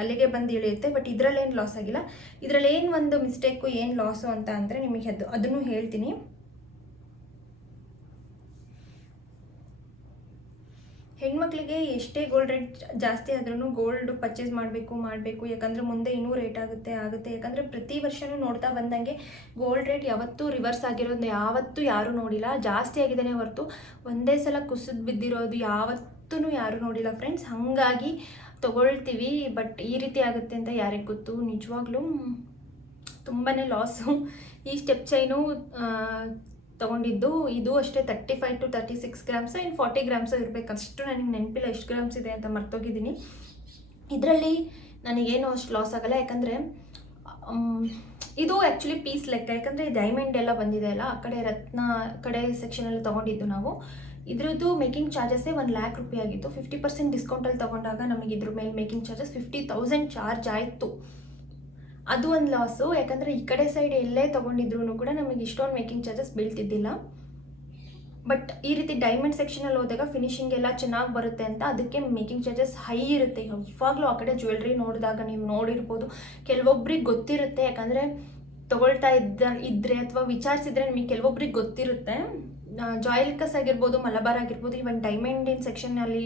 ಅಲ್ಲಿಗೆ ಬಂದು ಇಳಿಯುತ್ತೆ. ಬಟ್ ಇದರಲ್ಲೇನು ಲಾಸ್ ಆಗಿಲ್ಲ. ಇದರಲ್ಲಿ ಏನು ಒಂದು ಮಿಸ್ಟೇಕು, ಏನು ಲಾಸು ಅಂತ ಅಂದರೆ ನಿಮಗೆ ಅದನ್ನು ಹೇಳ್ತೀನಿ. ಹೆಣ್ಮಕ್ಳಿಗೆ ಎಷ್ಟೇ ಗೋಲ್ಡ್ ರೇಟ್ ಜಾಸ್ತಿ ಆದ್ರೂ ಗೋಲ್ಡ್ ಪರ್ಚೇಸ್ ಮಾಡಬೇಕು, ಯಾಕಂದರೆ ಮುಂದೆ ಇನ್ನೂ ರೇಟ್ ಆಗುತ್ತೆ. ಯಾಕಂದರೆ ಪ್ರತಿ ವರ್ಷವೂ ನೋಡ್ತಾ ಬಂದಂಗೆ ಗೋಲ್ಡ್ ರೇಟ್ ಯಾವತ್ತೂ ರಿವರ್ಸ್ ಆಗಿರೋದು ಯಾವತ್ತೂ ಯಾರೂ ನೋಡಿಲ್ಲ. ಜಾಸ್ತಿ ಆಗಿದ್ದಾನೆ ಹೊರತು ಒಂದೇ ಸಲ ಕುಸಿದು ಬಿದ್ದಿರೋದು ಯಾವತ್ತೂ ಯಾರೂ ನೋಡಿಲ್ಲ ಫ್ರೆಂಡ್ಸ್. ಹಾಗಾಗಿ ತೊಗೊಳ್ತೀವಿ, ಬಟ್ ಈ ರೀತಿ ಆಗುತ್ತೆ ಅಂತ ಯಾರಿಗೆ ಗೊತ್ತು. ನಿಜವಾಗ್ಲೂ ತುಂಬಾ ಲಾಸು. ಈ ಸ್ಟೆಪ್ ಚೈನು ತೊಗೊಂಡಿದ್ದು ಇದು ಅಷ್ಟೇ 35 to 36 ಗ್ರಾಮ್ಸು, ಇನ್ನು 40 ಗ್ರಾಮ್ಸು ಇರಬೇಕು. ಅಷ್ಟು ನನಗೆ ನೆನಪಿಲ್ಲ ಎಷ್ಟು ಗ್ರಾಮ್ಸ್ ಇದೆ ಅಂತ ಮರ್ತೋಗಿದ್ದೀನಿ. ಇದರಲ್ಲಿ ನನಗೇನು ಅಷ್ಟು ಲಾಸ್ ಆಗಲ್ಲ, ಯಾಕಂದರೆ ಇದು ಆ್ಯಕ್ಚುಲಿ ಪೀಸ್ ಲೆಕ್ಕ. ಯಾಕಂದರೆ ಡೈಮಂಡ್ ಎಲ್ಲ ಬಂದಿದೆ ಅಲ್ಲ, ಆ ಕಡೆ ರತ್ನ ಕಡೆ ಸೆಕ್ಷನಲ್ಲಿ ತೊಗೊಂಡಿದ್ದು ನಾವು. ಇದ್ರದ್ದು ಮೇಕಿಂಗ್ ಚಾರ್ಜಸ್ಸೇ 1,00,000 ರೂಪಾಯಿ ಆಗಿತ್ತು. 50% ಡಿಸ್ಕೌಂಟಲ್ಲಿ ತೊಗೊಂಡಾಗ ನಮಗೆ ಇದ್ರ ಮೇಲೆ ಮೇಕಿಂಗ್ ಚಾರ್ಜಸ್ 50,000 ಚಾರ್ಜ್ ಆಯಿತು. ಅದು ಒಂದು ಲಾಸು, ಯಾಕಂದರೆ ಈ ಕಡೆ ಸೈಡ್ ಎಲ್ಲೇ ತೊಗೊಂಡಿದ್ರು ಕೂಡ ನಮಗೆ ಇಷ್ಟೊಂದು ಮೇಕಿಂಗ್ ಚಾರ್ಜಸ್ ಬೀಳ್ತಿದ್ದಿಲ್ಲ. ಬಟ್ ಈ ರೀತಿ ಡೈಮಂಡ್ ಸೆಕ್ಷನಲ್ಲಿ ಹೋದಾಗ ಫಿನಿಶಿಂಗ್ ಎಲ್ಲ ಚೆನ್ನಾಗಿ ಬರುತ್ತೆ ಅಂತ ಅದಕ್ಕೆ ಮೇಕಿಂಗ್ ಚಾರ್ಜಸ್ ಹೈ ಇರುತ್ತೆ. ಯಾವಾಗಲೂ ಆ ಕಡೆ ಜ್ಯುವೆಲ್ರಿ ನೋಡಿದಾಗ ನೀವು ನೋಡಿರ್ಬೋದು, ಕೆಲವೊಬ್ರಿಗೆ ಗೊತ್ತಿರುತ್ತೆ. ಯಾಕಂದರೆ ತೊಗೊಳ್ತಾ ಇದ್ದರೆ ಅಥವಾ ವಿಚಾರಿಸಿದ್ರೆ ನಿಮಗೆ ಕೆಲವೊಬ್ರಿಗೆ ಗೊತ್ತಿರುತ್ತೆ. ಜಾಯ್ಲಿಕಸ್ ಆಗಿರ್ಬೋದು, ಮಲಬಾರ್ ಆಗಿರ್ಬೋದು, ಇವನ್ ಡೈಮಂಡಿನ ಸೆಕ್ಷನ್ನಲ್ಲಿ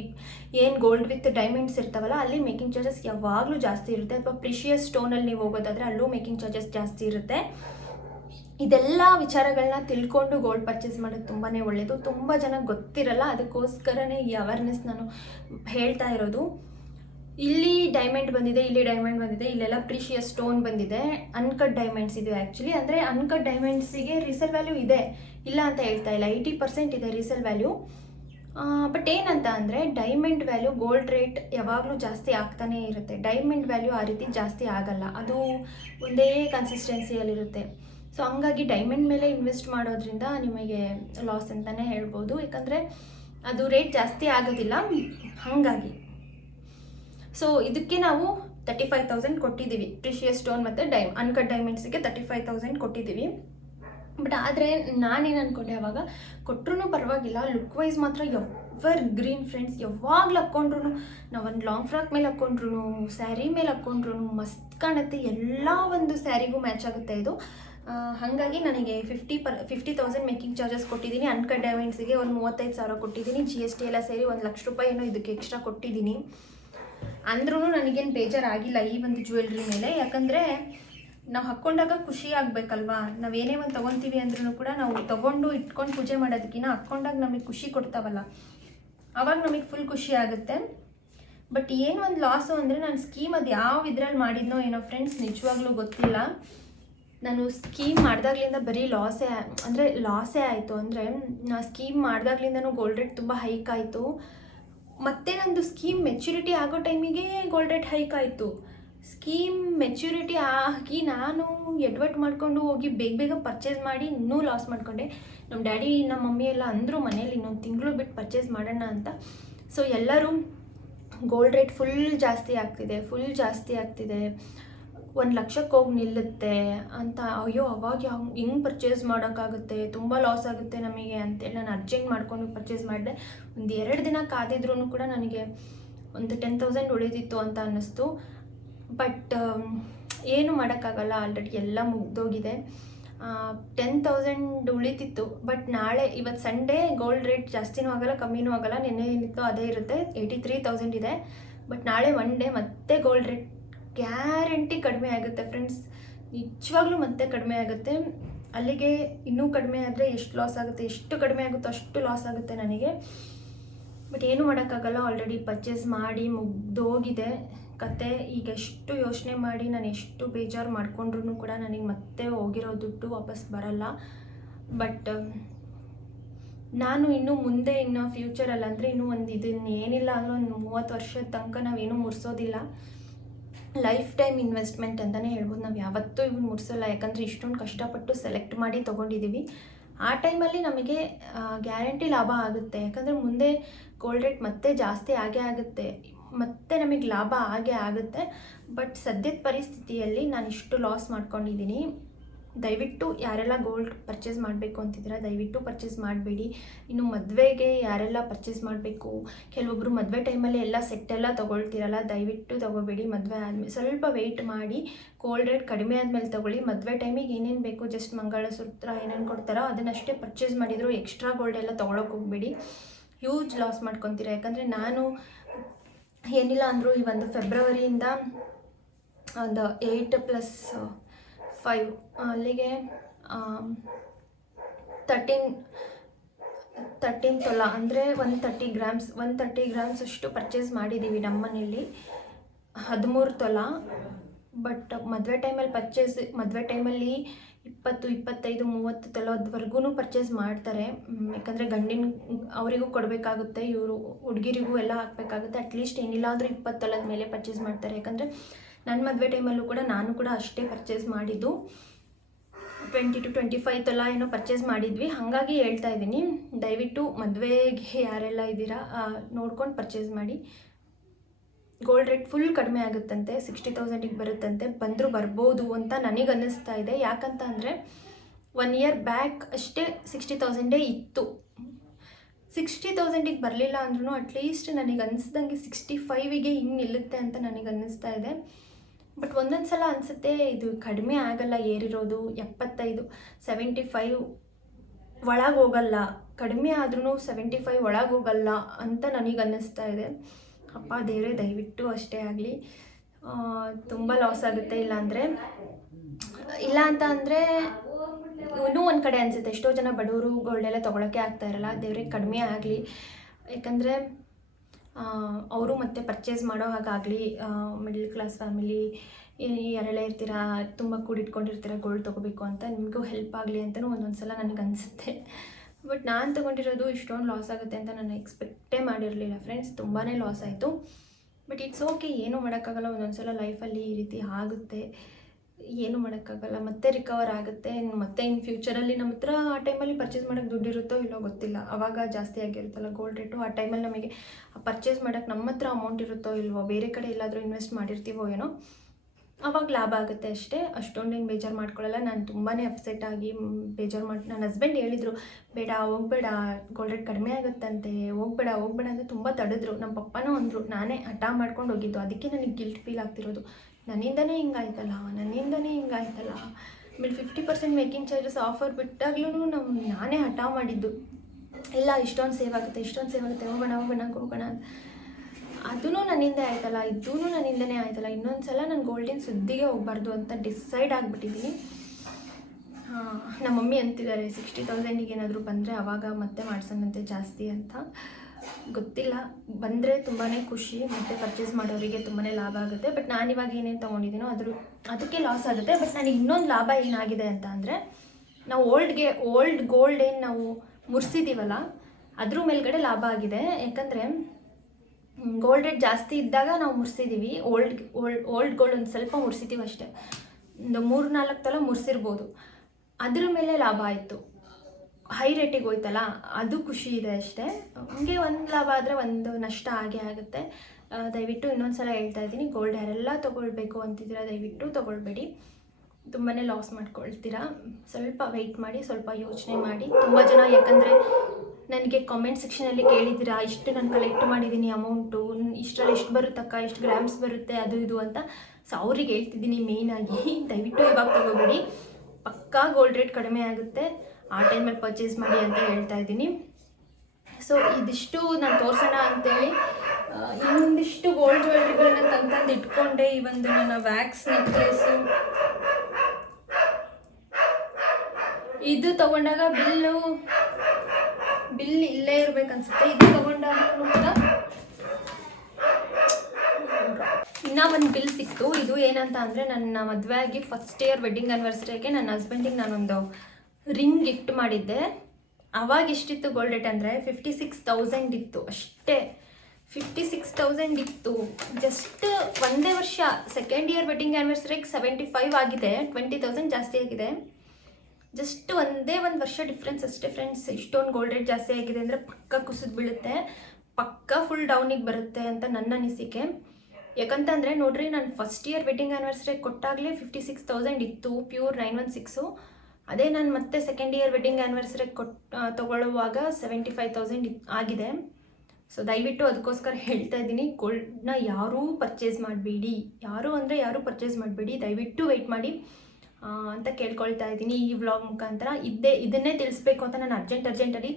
ಏನು ಗೋಲ್ಡ್ ವಿತ್ ಡೈಮಂಡ್ಸ್ ಇರ್ತಾವಲ್ಲ, ಅಲ್ಲಿ ಮೇಕಿಂಗ್ ಚಾರ್ಜಸ್ ಯಾವಾಗಲೂ ಜಾಸ್ತಿ ಇರುತ್ತೆ. ಅಥವಾ ಪ್ರಿಷಿಯಸ್ ಸ್ಟೋನಲ್ಲಿ ನೀವು ಹೋಗೋದಾದರೆ ಅಲ್ಲೂ ಮೇಕಿಂಗ್ ಚಾರ್ಜಸ್ ಜಾಸ್ತಿ ಇರುತ್ತೆ. ಇದೆಲ್ಲ ವಿಚಾರಗಳನ್ನ ತಿಳ್ಕೊಂಡು ಗೋಲ್ಡ್ ಪರ್ಚೇಸ್ ಮಾಡೋದು ತುಂಬಾ ಒಳ್ಳೆಯದು. ತುಂಬ ಜನ ಗೊತ್ತಿರಲ್ಲ, ಅದಕ್ಕೋಸ್ಕರನೇ ಈ ಅವೇರ್ನೆಸ್ ನಾನು ಹೇಳ್ತಾ ಇರೋದು. ಇಲ್ಲಿ ಡೈಮಂಡ್ ಬಂದಿದೆ, ಇಲ್ಲೆಲ್ಲ ಪ್ರಿಷಿಯಸ್ ಸ್ಟೋನ್ ಬಂದಿದೆ, ಅನ್ಕಟ್ ಡೈಮಂಡ್ಸ್ ಇದೆ ಆ್ಯಕ್ಚುಲಿ. ಅಂದರೆ ಅನ್ಕಟ್ ಡೈಮಂಡ್ಸಿಗೆ ರೀಸೇಲ್ ವ್ಯಾಲ್ಯೂ ಇದೆ, ಇಲ್ಲ ಅಂತ ಹೇಳ್ತಾ ಇಲ್ಲ, 80% ಇದೆ ರೀಸೇಲ್ ವ್ಯಾಲ್ಯೂ. ಬಟ್ ಏನಂತ ಅಂದರೆ ಡೈಮಂಡ್ ವ್ಯಾಲ್ಯೂ ಗೋಲ್ಡ್ ರೇಟ್ ಯಾವಾಗಲೂ ಜಾಸ್ತಿ ಆಗ್ತಾನೇ ಇರುತ್ತೆ. ಡೈಮಂಡ್ ವ್ಯಾಲ್ಯೂ ಆ ರೀತಿ ಜಾಸ್ತಿ ಆಗಲ್ಲ, ಅದು ಒಂದೇ ಕನ್ಸಿಸ್ಟೆನ್ಸಿಯಲ್ಲಿರುತ್ತೆ. ಸೊ ಹಂಗಾಗಿ ಡೈಮಂಡ್ ಮೇಲೆ ಇನ್ವೆಸ್ಟ್ ಮಾಡೋದ್ರಿಂದ ನಿಮಗೆ ಲಾಸ್ ಅಂತಲೇ ಹೇಳ್ಬೋದು, ಯಾಕಂದರೆ ಅದು ರೇಟ್ ಜಾಸ್ತಿ ಆಗೋದಿಲ್ಲ ಹಾಗಾಗಿ. ಸೊ ಇದಕ್ಕೆ ನಾವು 35,000 ಕೊಟ್ಟಿದ್ದೀವಿ. ಪ್ರಿಷಿಯಸ್ ಸ್ಟೋನ್ ಮತ್ತು ಅನ್ಕಟ್ ಡೈಮಂಡ್ಸಿಗೆ 35,000 ಕೊಟ್ಟಿದ್ದೀವಿ. ಬಟ್ ಆದರೆ ನಾನೇನು ಅಂದ್ಕೊಂಡೆ, ಅವಾಗ ಕೊಟ್ಟರು ಪರವಾಗಿಲ್ಲ, ಲುಕ್ ವೈಸ್ ಮಾತ್ರ ಎವರ್ ಗ್ರೀನ್ ಫ್ರೆಂಡ್ಸ್. ಯಾವಾಗಲೂ ಹಾಕ್ಕೊಂಡ್ರು, ನಾವು ಒಂದು ಲಾಂಗ್ ಫ್ರಾಕ್ ಮೇಲೆ ಹಾಕ್ಕೊಂಡ್ರು, ಸ್ಯಾರಿ ಮೇಲೆ ಹಾಕ್ಕೊಂಡ್ರು ಮಸ್ತ್ ಕಾಣುತ್ತೆ. ಎಲ್ಲ ಒಂದು ಸ್ಯಾರಿಗೂ ಮ್ಯಾಚ್ ಆಗುತ್ತೆ ಇದು. ಹಾಗಾಗಿ ನನಗೆ 50,000 ಮೇಕಿಂಗ್ ಚಾರ್ಜಸ್ ಕೊಟ್ಟಿದ್ದೀನಿ. ಅನ್ಕಟ್ ಡೈಮಂಡ್ಸಿಗೆ ಒಂದು 35,000 ಕೊಟ್ಟಿದ್ದೀನಿ. GST ಎಲ್ಲ ಸೇರಿ 1,00,000 ರೂಪಾಯಿ ಏನೋ ಇದಕ್ಕೆ ಎಕ್ಸ್ಟ್ರಾ ಕೊಟ್ಟಿದ್ದೀನಿ. ಅಂದ್ರೂ ನನಗೇನು ಬೇಜಾರಾಗಿಲ್ಲ ಈ ಒಂದು ಜ್ಯುವೆಲ್ರಿ ಮೇಲೆ, ಯಾಕಂದರೆ ನಾವು ಹಾಕ್ಕೊಂಡಾಗ ಖುಷಿ ಆಗಬೇಕಲ್ವಾ. ನಾವೇನೇ ಒಂದು ತೊಗೊತೀವಿ ಅಂದ್ರೂ ಕೂಡ ನಾವು ತೊಗೊಂಡು ಇಟ್ಕೊಂಡು ಪೂಜೆ ಮಾಡೋದಕ್ಕಿಂತ ಹಾಕ್ಕೊಂಡಾಗ ನಮಗೆ ಖುಷಿ ಕೊಡ್ತಾವಲ್ಲ, ಆವಾಗ ನಮಗೆ ಫುಲ್ ಖುಷಿ ಆಗುತ್ತೆ. ಬಟ್ ಏನು ಒಂದು ಲಾಸು ಅಂದರೆ ನಾನು ಸ್ಕೀಮ್ ಅದು ಯಾವ ಇದ್ರಲ್ಲಿ ಮಾಡಿದ್ನೋ ಏನೋ ಫ್ರೆಂಡ್ಸ್, ನಿಜವಾಗ್ಲೂ ಗೊತ್ತಿಲ್ಲ. ನಾನು ಸ್ಕೀಮ್ ಮಾಡಿದಾಗ್ಲಿಂದ ಬರೀ ಲಾಸೇ ಆಯಿತು. ಅಂದರೆ ನಾ ಸ್ಕೀಮ್ ಮಾಡಿದಾಗ್ಲಿಂದನೂ ಗೋಲ್ಡ್ ರೇಟ್ ತುಂಬ ಹೈಕ್ ಆಯಿತು. ಮತ್ತು ನಂದು ಸ್ಕೀಮ್ ಮೆಚ್ಯೂರಿಟಿ ಆಗೋ ಟೈಮಿಗೆ ಗೋಲ್ಡ್ ರೇಟ್ ಹೈಕ್ ಆಯಿತು. ಸ್ಕೀಮ್ ಮೆಚ್ಯೂರಿಟಿ ಆಗಿ ನಾನು ಎಡ್ವರ್ಟ್ ಮಾಡಿಕೊಂಡು ಹೋಗಿ ಬೇಗ ಪರ್ಚೇಸ್ ಮಾಡಿ ಇನ್ನೂ ಲಾಸ್ ಮಾಡಿಕೊಂಡೆ. ನಮ್ಮ ಡ್ಯಾಡಿ ನಮ್ಮ ಮಮ್ಮಿ ಎಲ್ಲ ಅಂದರು ಮನೇಲಿ ಇನ್ನೊಂದು ತಿಂಗಳು ಬಿಟ್ಟು ಪರ್ಚೇಸ್ ಮಾಡೋಣ ಅಂತ. ಸೊ ಎಲ್ಲರೂ ಗೋಲ್ಡ್ ರೇಟ್ ಫುಲ್ ಜಾಸ್ತಿ ಆಗ್ತಿದೆ, 1,00,000ಕ್ಕೆ ಹೋಗಿ ನಿಲ್ಲುತ್ತೆ ಅಂತ. ಅಯ್ಯೋ ಅವಾಗ ಹೆಂಗೆ ಪರ್ಚೇಸ್ ಮಾಡೋಕ್ಕಾಗುತ್ತೆ, ತುಂಬ ಲಾಸ್ ಆಗುತ್ತೆ ನಮಗೆ ಅಂತೇಳಿ ನಾನು ಅರ್ಜೆಂಟ್ ಮಾಡಿಕೊಂಡು ಪರ್ಚೇಸ್ ಮಾಡಿದೆ. ಒಂದು 2 ದಿನ ಕಾದಿದ್ರೂ ಕೂಡ ನನಗೆ ಒಂದು 10,000 ಉಳಿದಿತ್ತು ಅಂತ ಅನ್ನಿಸ್ತು. ಬಟ್ ಏನು ಮಾಡೋಕ್ಕಾಗಲ್ಲ, ಆಲ್ರೆಡಿ ಎಲ್ಲ ಮುಗ್ದೋಗಿದೆ. 10,000 ಉಳಿತಿತ್ತು. ಬಟ್ ಇವತ್ತು ಸಂಡೇ ಗೋಲ್ಡ್ ರೇಟ್ ಜಾಸ್ತಿನೂ ಆಗಲ್ಲ ಕಮ್ಮಿನೂ ಆಗಲ್ಲ, ನೆನ್ನೆ ಏನಿತ್ತು ಅದೇ ಇರುತ್ತೆ, 83,000 ಇದೆ. ಬಟ್ ನಾಳೆ 1 ಡೇ ಮತ್ತೆ ಗೋಲ್ಡ್ ರೇಟ್ ಗ್ಯಾರಂಟಿ ಕಡಿಮೆ ಆಗುತ್ತೆ ಫ್ರೆಂಡ್ಸ್, ನಿಜವಾಗ್ಲೂ ಮತ್ತೆ ಕಡಿಮೆ ಆಗುತ್ತೆ. ಅಲ್ಲಿಗೆ ಇನ್ನೂ ಕಡಿಮೆ ಆದರೆ ಎಷ್ಟು ಲಾಸ್ ಆಗುತ್ತೆ, ಎಷ್ಟು ಕಡಿಮೆ ಆಗುತ್ತೋ ಅಷ್ಟು ಲಾಸ್ ಆಗುತ್ತೆ ನನಗೆ. ಬಟ್ ಏನು ಮಾಡೋಕ್ಕಾಗಲ್ಲ, ಆಲ್ರೆಡಿ ಪರ್ಚೇಸ್ ಮಾಡಿ ಮುಗ್ದೋಗಿದೆ ಕತೆ. ಈಗ ಎಷ್ಟು ಯೋಚನೆ ಮಾಡಿ ನಾನು ಎಷ್ಟು ಬೇಜಾರು ಮಾಡ್ಕೊಂಡ್ರೂ ಕೂಡ ನನಗೆ ಮತ್ತೆ ಹೋಗಿರೋ ದುಡ್ಡು ವಾಪಸ್ ಬರಲ್ಲ. ಬಟ್ ನಾನು ಇನ್ನು ಫ್ಯೂಚರಲ್ಲಿ ಅಂದರೆ ಇನ್ನೂ ಒಂದು ಇದನ್ನೇನಿಲ್ಲ ಅಂದರೆ ಒಂದು 30 ವರ್ಷದ ತನಕ ನಾವೇನೂ ಮುರಿಸೋದಿಲ್ಲ. ಲೈಫ್ ಟೈಮ್ ಇನ್ವೆಸ್ಟ್ಮೆಂಟ್ ಅಂತಲೇ ಹೇಳ್ಬೋದು. ನಾವು ಯಾವತ್ತೂ ಇವನ್ನ ಮುಟ್ಸಲ್ಲ, ಯಾಕಂದರೆ ಇಷ್ಟೊಂದು ಕಷ್ಟಪಟ್ಟು ಸೆಲೆಕ್ಟ್ ಮಾಡಿ ತೊಗೊಂಡಿದ್ದೀವಿ. ಆ ಟೈಮಲ್ಲಿ ನಮಗೆ ಗ್ಯಾರಂಟಿ ಲಾಭ ಆಗುತ್ತೆ, ಯಾಕಂದರೆ ಮುಂದೆ ಗೋಲ್ಡ್ ರೇಟ್ ಮತ್ತೆ ಜಾಸ್ತಿ ಆಗೇ ಆಗುತ್ತೆ, ಮತ್ತೆ ನಮಗೆ ಲಾಭ ಆಗೇ ಆಗುತ್ತೆ. ಬಟ್ ಸದ್ಯದ ಪರಿಸ್ಥಿತಿಯಲ್ಲಿ ನಾನು ಇಷ್ಟು ಲಾಸ್ ಮಾಡ್ಕೊಂಡಿದ್ದೀನಿ. ದಯವಿಟ್ಟು ಯಾರೆಲ್ಲ ಗೋಲ್ಡ್ ಪರ್ಚೇಸ್ ಮಾಡಬೇಕು ಅಂತಿದ್ದೀರಾ ದಯವಿಟ್ಟು ಪರ್ಚೇಸ್ ಮಾಡಬೇಡಿ. ಇನ್ನು ಮದುವೆಗೆ ಯಾರೆಲ್ಲ ಪರ್ಚೇಸ್ ಮಾಡಬೇಕು, ಕೆಲವೊಬ್ಬರು ಮದುವೆ ಟೈಮಲ್ಲಿ ಎಲ್ಲ ಸೆಟ್ಟೆಲ್ಲ ತೊಗೊಳ್ತೀರಲ್ಲ, ದಯವಿಟ್ಟು ತೊಗೋಬೇಡಿ. ಮದುವೆ ಆದಮೇಲೆ ಸ್ವಲ್ಪ ವೆಯ್ಟ್ ಮಾಡಿ, ಗೋಲ್ಡ್ ರೇಟ್ ಕಡಿಮೆ ಆದಮೇಲೆ ತೊಗೊಳ್ಳಿ. ಮದುವೆ ಟೈಮಿಗೆ ಏನೇನು ಬೇಕು, ಜಸ್ಟ್ ಮಂಗಳಸೂತ್ರ ಏನೇನು ಕೊಡ್ತಾರೋ ಅದನ್ನಷ್ಟೇ ಪರ್ಚೇಸ್ ಮಾಡಿದ್ರು, ಎಕ್ಸ್ಟ್ರಾ ಗೋಲ್ಡ್ ಎಲ್ಲ ತೊಗೊಳಕ್ಕೆ ಹೋಗಬೇಡಿ, ಹ್ಯೂಜ್ ಲಾಸ್ ಮಾಡ್ಕೊತೀರ. ಯಾಕಂದರೆ ನಾನು ಏನಿಲ್ಲ ಅಂದರೂ ಈ ಒಂದು ಫೆಬ್ರವರಿಯಿಂದ ಒಂದು 8+5 ಅಲ್ಲಿಗೆ 13 ತೊಲ ಅಂದರೆ 130 ಗ್ರಾಮ್ಸ್ ಅಷ್ಟು ಪರ್ಚೇಸ್ ಮಾಡಿದ್ದೀವಿ ನಮ್ಮ ಮನೇಲಿ, 13 ತೊಲ. ಬಟ್ ಮದುವೆ ಟೈಮಲ್ಲಿ 20, 25, 30 ತೊಲದವರೆಗೂ ಪರ್ಚೇಸ್ ಮಾಡ್ತಾರೆ. ಯಾಕಂದರೆ ಅವರಿಗೂ ಕೊಡಬೇಕಾಗುತ್ತೆ, ಇವರು ಹುಡುಗಿರಿಗೂ ಎಲ್ಲ ಹಾಕಬೇಕಾಗುತ್ತೆ. ಅಟ್ಲೀಸ್ಟ್ ಏನಿಲ್ಲ ಅಂದರೂ 20 ತೊಲದ ಮೇಲೆ ಪರ್ಚೇಸ್ ಮಾಡ್ತಾರೆ. ಯಾಕಂದರೆ ನನ್ನ ಮದುವೆ ಟೈಮಲ್ಲೂ ಕೂಡ ನಾನು ಕೂಡ ಅಷ್ಟೇ ಪರ್ಚೇಸ್ ಮಾಡಿದ್ದು, 20 to 25 ತೊಲ ಏನೋ ಪರ್ಚೇಸ್ ಮಾಡಿದ್ವಿ. ಹಾಗಾಗಿ ಹೇಳ್ತಾ ಇದ್ದೀನಿ, ದಯವಿಟ್ಟು ಮದುವೆಗೆ ಯಾರೆಲ್ಲ ಇದ್ದೀರಾ ನೋಡ್ಕೊಂಡು ಪರ್ಚೇಸ್ ಮಾಡಿ. ಗೋಲ್ಡ್ ರೇಟ್ ಫುಲ್ ಕಡಿಮೆ ಆಗುತ್ತಂತೆ, 60,000ಗೆ ಬರುತ್ತಂತೆ, ಬರ್ಬೋದು ಅಂತ ನನಗೆ ಅನ್ನಿಸ್ತಾ ಇದೆ. ಯಾಕಂತ ಅಂದರೆ 1 year ಬ್ಯಾಕ್ ಅಷ್ಟೇ 60,000 ಇತ್ತು. 60,000ಗೆ ಬರಲಿಲ್ಲ ಅಂದ್ರೂ ಅಟ್ಲೀಸ್ಟ್ ನನಗೆ ಅನಿಸ್ದಂಗೆ 65ಗೆ ಹಿಂಗೆ ನಿಲ್ಲುತ್ತೆ ಅಂತ ನನಗೆ ಅನ್ನಿಸ್ತಾ ಇದೆ. ಬಟ್ ಒಂದೊಂದು ಸಲ ಅನಿಸುತ್ತೆ ಇದು ಕಡಿಮೆ ಆಗಲ್ಲ, ಏರಿರೋದು 75, 75 ಒಳಗೆ ಹೋಗಲ್ಲ, ಕಡಿಮೆ ಆದ್ರೂ 75 ಒಳಗೆ ಹೋಗಲ್ಲ ಅಂತ ನನಗೆ ಅನ್ನಿಸ್ತಾ ಇದೆ. ಅಪ್ಪ ದೇವರೇ ದಯವಿಟ್ಟು ಅಷ್ಟೇ ಆಗಲಿ. ತುಂಬ ಲಾಸ್ ಆಗುತ್ತೆ. ಇಲ್ಲ ಅಂತ ಅಂದರೆ ಇನ್ನೂ ಒಂದು ಕಡೆ ಅನಿಸುತ್ತೆ, ಎಷ್ಟೋ ಜನ ಬಡವರು ಗೋಲ್ಡೆಲ್ಲ ತೊಗೊಳಕ್ಕೆ ಆಗ್ತಾ ಇರಲ್ಲ, ದೇವ್ರಿಗೆ ಕಡಿಮೆ ಆಗಲಿ. ಯಾಕಂದರೆ ಅವರು ಮತ್ತೆ ಪರ್ಚೇಸ್ ಮಾಡೋ ಹಾಗಾಗಲಿ, ಮಿಡ್ಲ್ ಕ್ಲಾಸ್ ಫ್ಯಾಮಿಲಿ ಯಾರೆಲ್ಲ ಇರ್ತೀರಾ, ತುಂಬ ಕೂಡಿಟ್ಕೊಂಡಿರ್ತೀರ ಗೋಲ್ಡ್ ತೊಗೋಬೇಕು ಅಂತ, ನಿಮಗೂ ಹೆಲ್ಪ್ ಆಗಲಿ ಅಂತಲೂ ಒಂದೊಂದು ಸಲ ನನಗೆ ಅನಿಸುತ್ತೆ. ಬಟ್ ನಾನು ತೊಗೊಂಡಿರೋದು ಇಷ್ಟೊಂದು ಲಾಸ್ ಆಗುತ್ತೆ ಅಂತ ನಾನು ಎಕ್ಸ್ಪೆಕ್ಟೇ ಮಾಡಿರಲಿಲ್ಲ ಫ್ರೆಂಡ್ಸ್, ತುಂಬಾ ಲಾಸ್ ಆಯಿತು. ಬಟ್ ಇಟ್ಸ್ ಓಕೆ, ಏನೂ ಮಾಡೋಕ್ಕಾಗಲ್ಲ. ಒಂದೊಂದು ಸಲ ಲೈಫಲ್ಲಿ ಈ ರೀತಿ ಆಗುತ್ತೆ, ಏನೂ ಮಾಡೋಕ್ಕಾಗಲ್ಲ, ಮತ್ತೆ ರಿಕವರ್ ಆಗುತ್ತೆ. ಮತ್ತೆ ಇನ್ ಫ್ಯೂಚರಲ್ಲಿ ನಮ್ಮ ಹತ್ರ ಆ ಟೈಮಲ್ಲಿ ಪರ್ಚೇಸ್ ಮಾಡೋಕ್ಕೆ ದುಡ್ಡು ಇರುತ್ತೋ ಇಲ್ಲೋ ಗೊತ್ತಿಲ್ಲ, ಆವಾಗ ಜಾಸ್ತಿ ಆಗಿರುತ್ತಲ್ಲ ಗೋಲ್ಡ್ ರೇಟು. ಆ ಟೈಮಲ್ಲಿ ನಮಗೆ ಪರ್ಚೇಸ್ ಮಾಡೋಕ್ಕೆ ನಮ್ಮ ಹತ್ರ ಅಮೌಂಟ್ ಇರುತ್ತೋ ಇಲ್ವೋ, ಬೇರೆ ಕಡೆ ಎಲ್ಲಾದರೂ ಇನ್ವೆಸ್ಟ್ ಮಾಡಿರ್ತೀವೋ ಏನೋ, ಆವಾಗ ಲಾಭ ಆಗುತ್ತೆ ಅಷ್ಟೇ. ಅಷ್ಟೊಂದೇನು ಬೇಜಾರು ಮಾಡ್ಕೊಳ್ಳಲ್ಲ. ನಾನು ತುಂಬಾ ಅಪ್ಸೆಟ್ ಆಗಿ ನನ್ನ ಹಸ್ಬೆಂಡ್ ಹೇಳಿದರು, ಬೇಡ ಹೋಗಬೇಡ, ಗೋಲ್ಡ್ ರೇಟ್ ಕಡಿಮೆ ಆಗುತ್ತಂತೆ, ಹೋಗಬೇಡ ಅಂತ ತುಂಬ ತಡೆದ್ರು. ನಮ್ಮ ಪಪ್ಪನೂ ಅಂದರು, ನಾನೇ ಹಠ ಮಾಡ್ಕೊಂಡು ಹೋಗಿದ್ದು, ಅದಕ್ಕೆ ನನಗೆ ಗಿಲ್ಟ್ ಫೀಲ್ ಆಗ್ತಿರೋದು. ನನ್ನಿಂದನೇ ಹಿಂಗಾಯ್ತಲ್ಲ. ಆಮೇಲೆ 50% ಮೇಕಿಂಗ್ ಚಾರ್ಜಸ್ ಆಫರ್ ಬಿಟ್ಟಾಗ್ಲೂ ನಾನೇ ಹಠ ಮಾಡಿದ್ದು, ಇಲ್ಲ ಇಷ್ಟೊಂದು ಸೇವ್ ಆಗುತ್ತೆ, ಹೋಗೋಣ ಅಂತ. ಅದೂ ನನ್ನಿಂದ ಆಯ್ತಲ್ಲ, ಇದೂ ನನ್ನಿಂದನೇ ಆಯ್ತಲ್ಲ. ಇನ್ನೊಂದು ಸಲ ನಾನು ಗೋಲ್ಡಿನ ಸುದ್ದಿಗೆ ಹೋಗಬಾರ್ದು ಅಂತ ಡಿಸೈಡ್ ಆಗಿಬಿಟ್ಟಿದ್ದೀನಿ. ನಮ್ಮ ಮಮ್ಮಿ ಅಂತಿದ್ದಾರೆ 60,000ಗೆ ಏನಾದರೂ ಬಂದರೆ ಆವಾಗ ಮತ್ತೆ ಮಾಡ್ಸೋಣಂತೆ ಜಾಸ್ತಿ ಅಂತ. ಗೊತ್ತಿಲ್ಲ, ಬಂದರೆ ತುಂಬಾ ಖುಷಿ, ಮತ್ತು ಪರ್ಚೇಸ್ ಮಾಡೋರಿಗೆ ತುಂಬಾ ಲಾಭ ಆಗುತ್ತೆ. ಬಟ್ ನಾನಿವಾಗ ಏನೇನು ತೊಗೊಂಡಿದ್ದೀನೋ ಅದಕ್ಕೆ ಲಾಸ್ ಆಗುತ್ತೆ. ಬಟ್ ನನಗೆ ಇನ್ನೊಂದು ಲಾಭ ಏನಾಗಿದೆ ಅಂತ ಅಂದರೆ, ನಾವು ಓಲ್ಡ್ ಗೋಲ್ಡ್ ಏನು ನಾವು ಮುರ್ಸಿದ್ದೀವಲ್ಲ ಅದ್ರ ಮೇಲ್ಗಡೆ ಲಾಭ ಆಗಿದೆ. ಯಾಕಂದರೆ ಗೋಲ್ಡ್ ರೇಟ್ ಜಾಸ್ತಿ ಇದ್ದಾಗ ನಾವು ಮುರ್ಸಿದ್ದೀವಿ, ಓಲ್ಡ್ ಗೋಲ್ಡ್ ಒಂದು ಸ್ವಲ್ಪ ಮುರ್ಸಿದ್ದೀವಿ ಅಷ್ಟೇ, ಒಂದು 3-4 ತೊಲ ಮುರ್ಸಿರ್ಬೋದು, ಅದ್ರ ಮೇಲೆ ಲಾಭ ಆಯಿತು. ಹೈ ರೇಟಿಗೆ ಹೋಯ್ತಲ್ಲ, ಅದು ಖುಷಿ ಇದೆ ಅಷ್ಟೇ. ಹಂಗೆ ಒಂದು ಲಾಭ ಆದರೆ ಒಂದು ನಷ್ಟ ಆಗೇ ಆಗುತ್ತೆ. ದಯವಿಟ್ಟು ಇನ್ನೊಂದು ಸಲ ಹೇಳ್ತಾ ಇದ್ದೀನಿ, ಗೋಲ್ಡ್ ಯಾರೆಲ್ಲ ತೊಗೊಳ್ಬೇಕು ಅಂತಿದ್ದೀರಾ ದಯವಿಟ್ಟು ತೊಗೊಳ್ಬೇಡಿ, ತುಂಬಾ ಲಾಸ್ ಮಾಡ್ಕೊಳ್ತೀರಾ. ಸ್ವಲ್ಪ ವೆಯ್ಟ್ ಮಾಡಿ, ಸ್ವಲ್ಪ ಯೋಚನೆ ಮಾಡಿ. ತುಂಬ ಜನ ಯಾಕಂದರೆ ನನಗೆ ಕಾಮೆಂಟ್ ಸೆಕ್ಷನಲ್ಲಿ ಕೇಳಿದ್ದೀರಾ, ಇಷ್ಟು ನಾನು ಕಲೆಕ್ಟ್ ಮಾಡಿದ್ದೀನಿ ಅಮೌಂಟು, ಇಷ್ಟರಲ್ಲಿ ಎಷ್ಟು ಬರುತ್ತಕ್ಕ, ಎಷ್ಟು ಗ್ರಾಮ್ಸ್ ಬರುತ್ತೆ, ಅದು ಇದು ಅಂತ. ಸೊ ಅವ್ರಿಗೆ ಹೇಳ್ತಿದ್ದೀನಿ ಮೇಯ್ನಾಗಿ, ದಯವಿಟ್ಟು ಇವಾಗ ತೊಗೋಬೇಡಿ, ಪಕ್ಕಾ ಗೋಲ್ಡ್ ರೇಟ್ ಕಡಿಮೆ ಆಗುತ್ತೆ, ಆ ಟೈಮಲ್ಲಿ ಪರ್ಚೇಸ್ ಮಾಡಿ ಅಂತ ಹೇಳ್ತಾ ಇದ್ದೀನಿ. ಸೊ ಇದಿಷ್ಟು ನಾನು ತೋರಿಸೋಣ ಅಂತೇಳಿ ಇನ್ನೊಂದಿಷ್ಟು ಗೋಲ್ಡ್ ಜ್ಯುವೆಲ್ರಿಗಳನ್ನ ತಂದು ಇಟ್ಕೊಂಡೆ. ಈ ಒಂದು ನನ್ನ ವ್ಯಾಕ್ಸ್ ನೆಕ್ಲೆಸ್ಸು, ಇದು ತೊಗೊಂಡಾಗ ಬಿಲ್ ಇಲ್ಲೇ ಇರ್ಬೇಕನ್ಸುತ್ತೆ. ಇದು ತೊಗೊಂಡಾಗ ಕೂಡ ಇನ್ನೂ ಒಂದು ಬಿಲ್ ಸಿಕ್ತು. ಇದು ಏನಂತ ಅಂದರೆ, ನನ್ನ ಮದುವೆ ಆಗಿ ಫಸ್ಟ್ ಇಯರ್ ವೆಡ್ಡಿಂಗ್ ಆ್ಯನಿವರ್ಸರಿಗೆ ನನ್ನ ಹಸ್ಬೆಂಡಿಗೆ ನಾನೊಂದು ರಿಂಗ್ ಗಿಫ್ಟ್ ಮಾಡಿದ್ದೆ. ಅವಾಗ ಎಷ್ಟಿತ್ತು ಗೋಲ್ಡ್ ರೇಟ್ ಅಂದರೆ 56,000 ಇತ್ತು ಅಷ್ಟೇ. 56,000 ಇತ್ತು. ಜಸ್ಟ್ ಒಂದೇ ವರ್ಷ ಸೆಕೆಂಡ್ ಇಯರ್ ವೆಡ್ಡಿಂಗ್ ಆ್ಯನಿವರ್ಸರಿಗೆ 75 ಆಗಿದೆ, 20,000 ಜಾಸ್ತಿ ಆಗಿದೆ. ಜಸ್ಟ್ ಒಂದೇ ಒಂದು ವರ್ಷ ಡಿಫ್ರೆನ್ಸ್ ಅಷ್ಟೇ ಫ್ರೆಂಡ್ಸ್. ಇಷ್ಟೊಂದು ಗೋಲ್ಡ್ ರೇಟ್ ಜಾಸ್ತಿ ಆಗಿದೆ ಅಂದರೆ ಪಕ್ಕ ಕುಸಿದು ಬೀಳುತ್ತೆ, ಪಕ್ಕ ಫುಲ್ ಡೌನಿಗೆ ಬರುತ್ತೆ ಅಂತ ನನ್ನ ಅನಿಸಿಕೆ. ಯಾಕಂತಂದರೆ ನೋಡ್ರಿ, ನಾನು ಫಸ್ಟ್ ಇಯರ್ ವೆಡ್ಡಿಂಗ್ ಆ್ಯನಿವರ್ಸರಿಗೆ ಕೊಟ್ಟಾಗಲೇ 56,000 ಇತ್ತು ಪ್ಯೂರ್ 916. ಅದೇ ನಾನು ಮತ್ತೆ ಸೆಕೆಂಡ್ ಇಯರ್ ವೆಡ್ಡಿಂಗ್ ಆ್ಯನಿವರ್ಸರಿಗೆ ತೊಗೊಳ್ಳುವಾಗ 75,000 ಆಗಿದೆ. ಸೊ ದಯವಿಟ್ಟು ಅದಕ್ಕೋಸ್ಕರ ಹೇಳ್ತಾ ಇದ್ದೀನಿ, ಗೋಲ್ಡ್ನ ಯಾರೂ ಪರ್ಚೇಸ್ ಮಾಡಬೇಡಿ, ಯಾರೂ ಪರ್ಚೇಸ್ ಮಾಡಬೇಡಿ, ದಯವಿಟ್ಟು ವೆಯ್ಟ್ ಮಾಡಿ ಅಂತ ಕೇಳ್ಕೊಳ್ತಾ ಇದ್ದೀನಿ ಈ ವ್ಲಾಗ್ ಮುಖಾಂತರ. ಇದನ್ನೇ ತಿಳಿಸ್ಬೇಕು ಅಂತ ನಾನು ಅರ್ಜೆಂಟಲ್ಲಿ,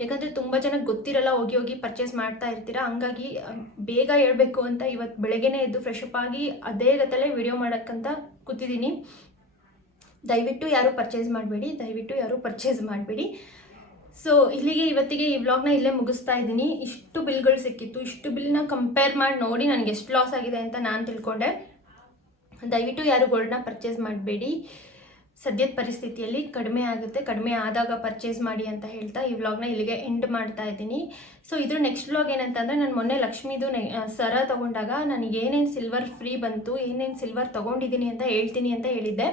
ಯಾಕಂದರೆ ತುಂಬ ಜನಕ್ಕೆ ಗೊತ್ತಿರಲ್ಲ, ಹೋಗಿ ಪರ್ಚೇಸ್ ಮಾಡ್ತಾ ಇರ್ತೀರಾ. ಹಂಗಾಗಿ ಬೇಗ ಹೇಳ್ಬೇಕು ಅಂತ ಇವತ್ತು ಬೆಳಗ್ಗೆನೇ ಎದ್ದು ಫ್ರೆಶ್ ಅಪ್ ಆಗಿ ಅದೇ ಗತಲ್ಲೇ ವಿಡಿಯೋ ಮಾಡೋಕ್ಕಂತ ಕೂತಿದ್ದೀನಿ. ದಯವಿಟ್ಟು ಯಾರೂ ಪರ್ಚೇಸ್ ಮಾಡಬೇಡಿ. ಸೊ ಇಲ್ಲಿಗೆ ಇವತ್ತಿಗೆ ಈ ವ್ಲಾಗ್ನ ಇಲ್ಲೇ ಮುಗಿಸ್ತಾ ಇದ್ದೀನಿ. ಇಷ್ಟು ಬಿಲ್ಗಳು ಸಿಕ್ಕಿತ್ತು, ಇಷ್ಟು ಬಿಲ್ನ ಕಂಪೇರ್ ಮಾಡಿ ನೋಡಿ ನನಗೆ ಎಷ್ಟು ಲಾಸ್ ಆಗಿದೆ ಅಂತ ನಾನು ತಿಳ್ಕೊಂಡೆ. ದಯವಿಟ್ಟು ಯಾರು ಗೋಲ್ಡ್ನ ಪರ್ಚೇಸ್ ಮಾಡಬೇಡಿ. ಸದ್ಯದ ಪರಿಸ್ಥಿತಿಯಲ್ಲಿ ಕಡಿಮೆ ಆಗುತ್ತೆ, ಕಡಿಮೆ ಆದಾಗ ಪರ್ಚೇಸ್ ಮಾಡಿ ಅಂತ ಹೇಳ್ತಾ ಈ ವ್ಲಾಗ್ನ ಇಲ್ಲಿಗೆ ಎಂಡ್ ಮಾಡ್ತಾ ಇದ್ದೀನಿ. ಸೊ ಇದ್ರ ನೆಕ್ಸ್ಟ್ ವ್ಲಾಗ್ ಏನಂತಂದರೆ, ನಾನು ಮೊನ್ನೆ ಲಕ್ಷ್ಮೀದು ಸರ ತೊಗೊಂಡಾಗ ನನಗೆ ಏನೇನು ಸಿಲ್ವರ್ ಫ್ರೀ ಬಂತು, ಏನೇನು ಸಿಲ್ವರ್ ತೊಗೊಂಡಿದ್ದೀನಿ ಅಂತ ಹೇಳ್ತೀನಿ ಅಂತ ಹೇಳಿದ್ದೆ.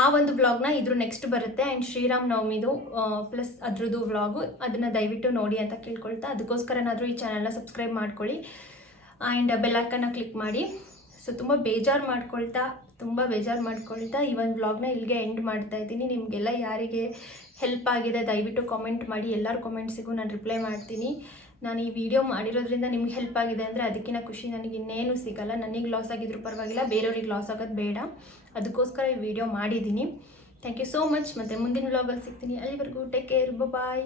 ಆ ಒಂದು ವ್ಲಾಗ್ನ ಇದ್ರ ನೆಕ್ಸ್ಟ್ ಬರುತ್ತೆ. ಆ್ಯಂಡ್ ಶ್ರೀರಾಮ್ ನವಮಿದು ಪ್ಲಸ್ ಅದ್ರದ್ದು ವ್ಲಾಗು, ಅದನ್ನು ದಯವಿಟ್ಟು ನೋಡಿ ಅಂತ ಕೇಳ್ಕೊಳ್ತಾ, ಅದಕ್ಕೋಸ್ಕರನಾದರೂ ಈ ಚಾನಲ್ನ ಸಬ್ಸ್ಕ್ರೈಬ್ ಮಾಡ್ಕೊಳ್ಳಿ ಆ್ಯಂಡ್ ಬೆಲ್ಲೈಕನ್ನ ಕ್ಲಿಕ್ ಮಾಡಿ. ಸೊ ತುಂಬ ಬೇಜಾರು ಮಾಡ್ಕೊಳ್ತಾ ಈ ಒಂದು ವ್ಲಾಗ್ನ ಇಲ್ಲಿಗೆ ಎಂಡ್ ಮಾಡ್ತಾ ಇದ್ದೀನಿ. ನಿಮಗೆಲ್ಲ ಯಾರಿಗೆ ಹೆಲ್ಪ್ ಆಗಿದೆ ದಯವಿಟ್ಟು ಕಾಮೆಂಟ್ ಮಾಡಿ, ಎಲ್ಲರ ಕಾಮೆಂಟ್ಸಿಗೂ ನಾನು ರಿಪ್ಲೈ ಮಾಡ್ತೀನಿ. ನಾನು ಈ ವಿಡಿಯೋ ಮಾಡಿರೋದ್ರಿಂದ ನಿಮ್ಗೆ ಹೆಲ್ಪ್ ಆಗಿದೆ ಅಂದರೆ ಅದಕ್ಕಿಂತ ಖುಷಿ ನನಗೆ ಇನ್ನೇನು ಸಿಗಲ್ಲ. ನನಗೆ ಲಾಸ್ ಆಗಿದ್ರೂ ಪರವಾಗಿಲ್ಲ, ಬೇರೆಯವ್ರಿಗೆ ಲಾಸ್ ಆಗೋದು ಬೇಡ, ಅದಕ್ಕೋಸ್ಕರ ಈ ವಿಡಿಯೋ ಮಾಡಿದ್ದೀನಿ. Thank you so much. ಮತ್ತು ಮುಂದಿನ ವ್ಲಾಗಲ್ಲಿ ಸಿಗ್ತೀನಿ. ಅಲ್ಲಿವರೆಗೂ ಟೇಕ್ ಕೇರ್, ಬಾಯ್.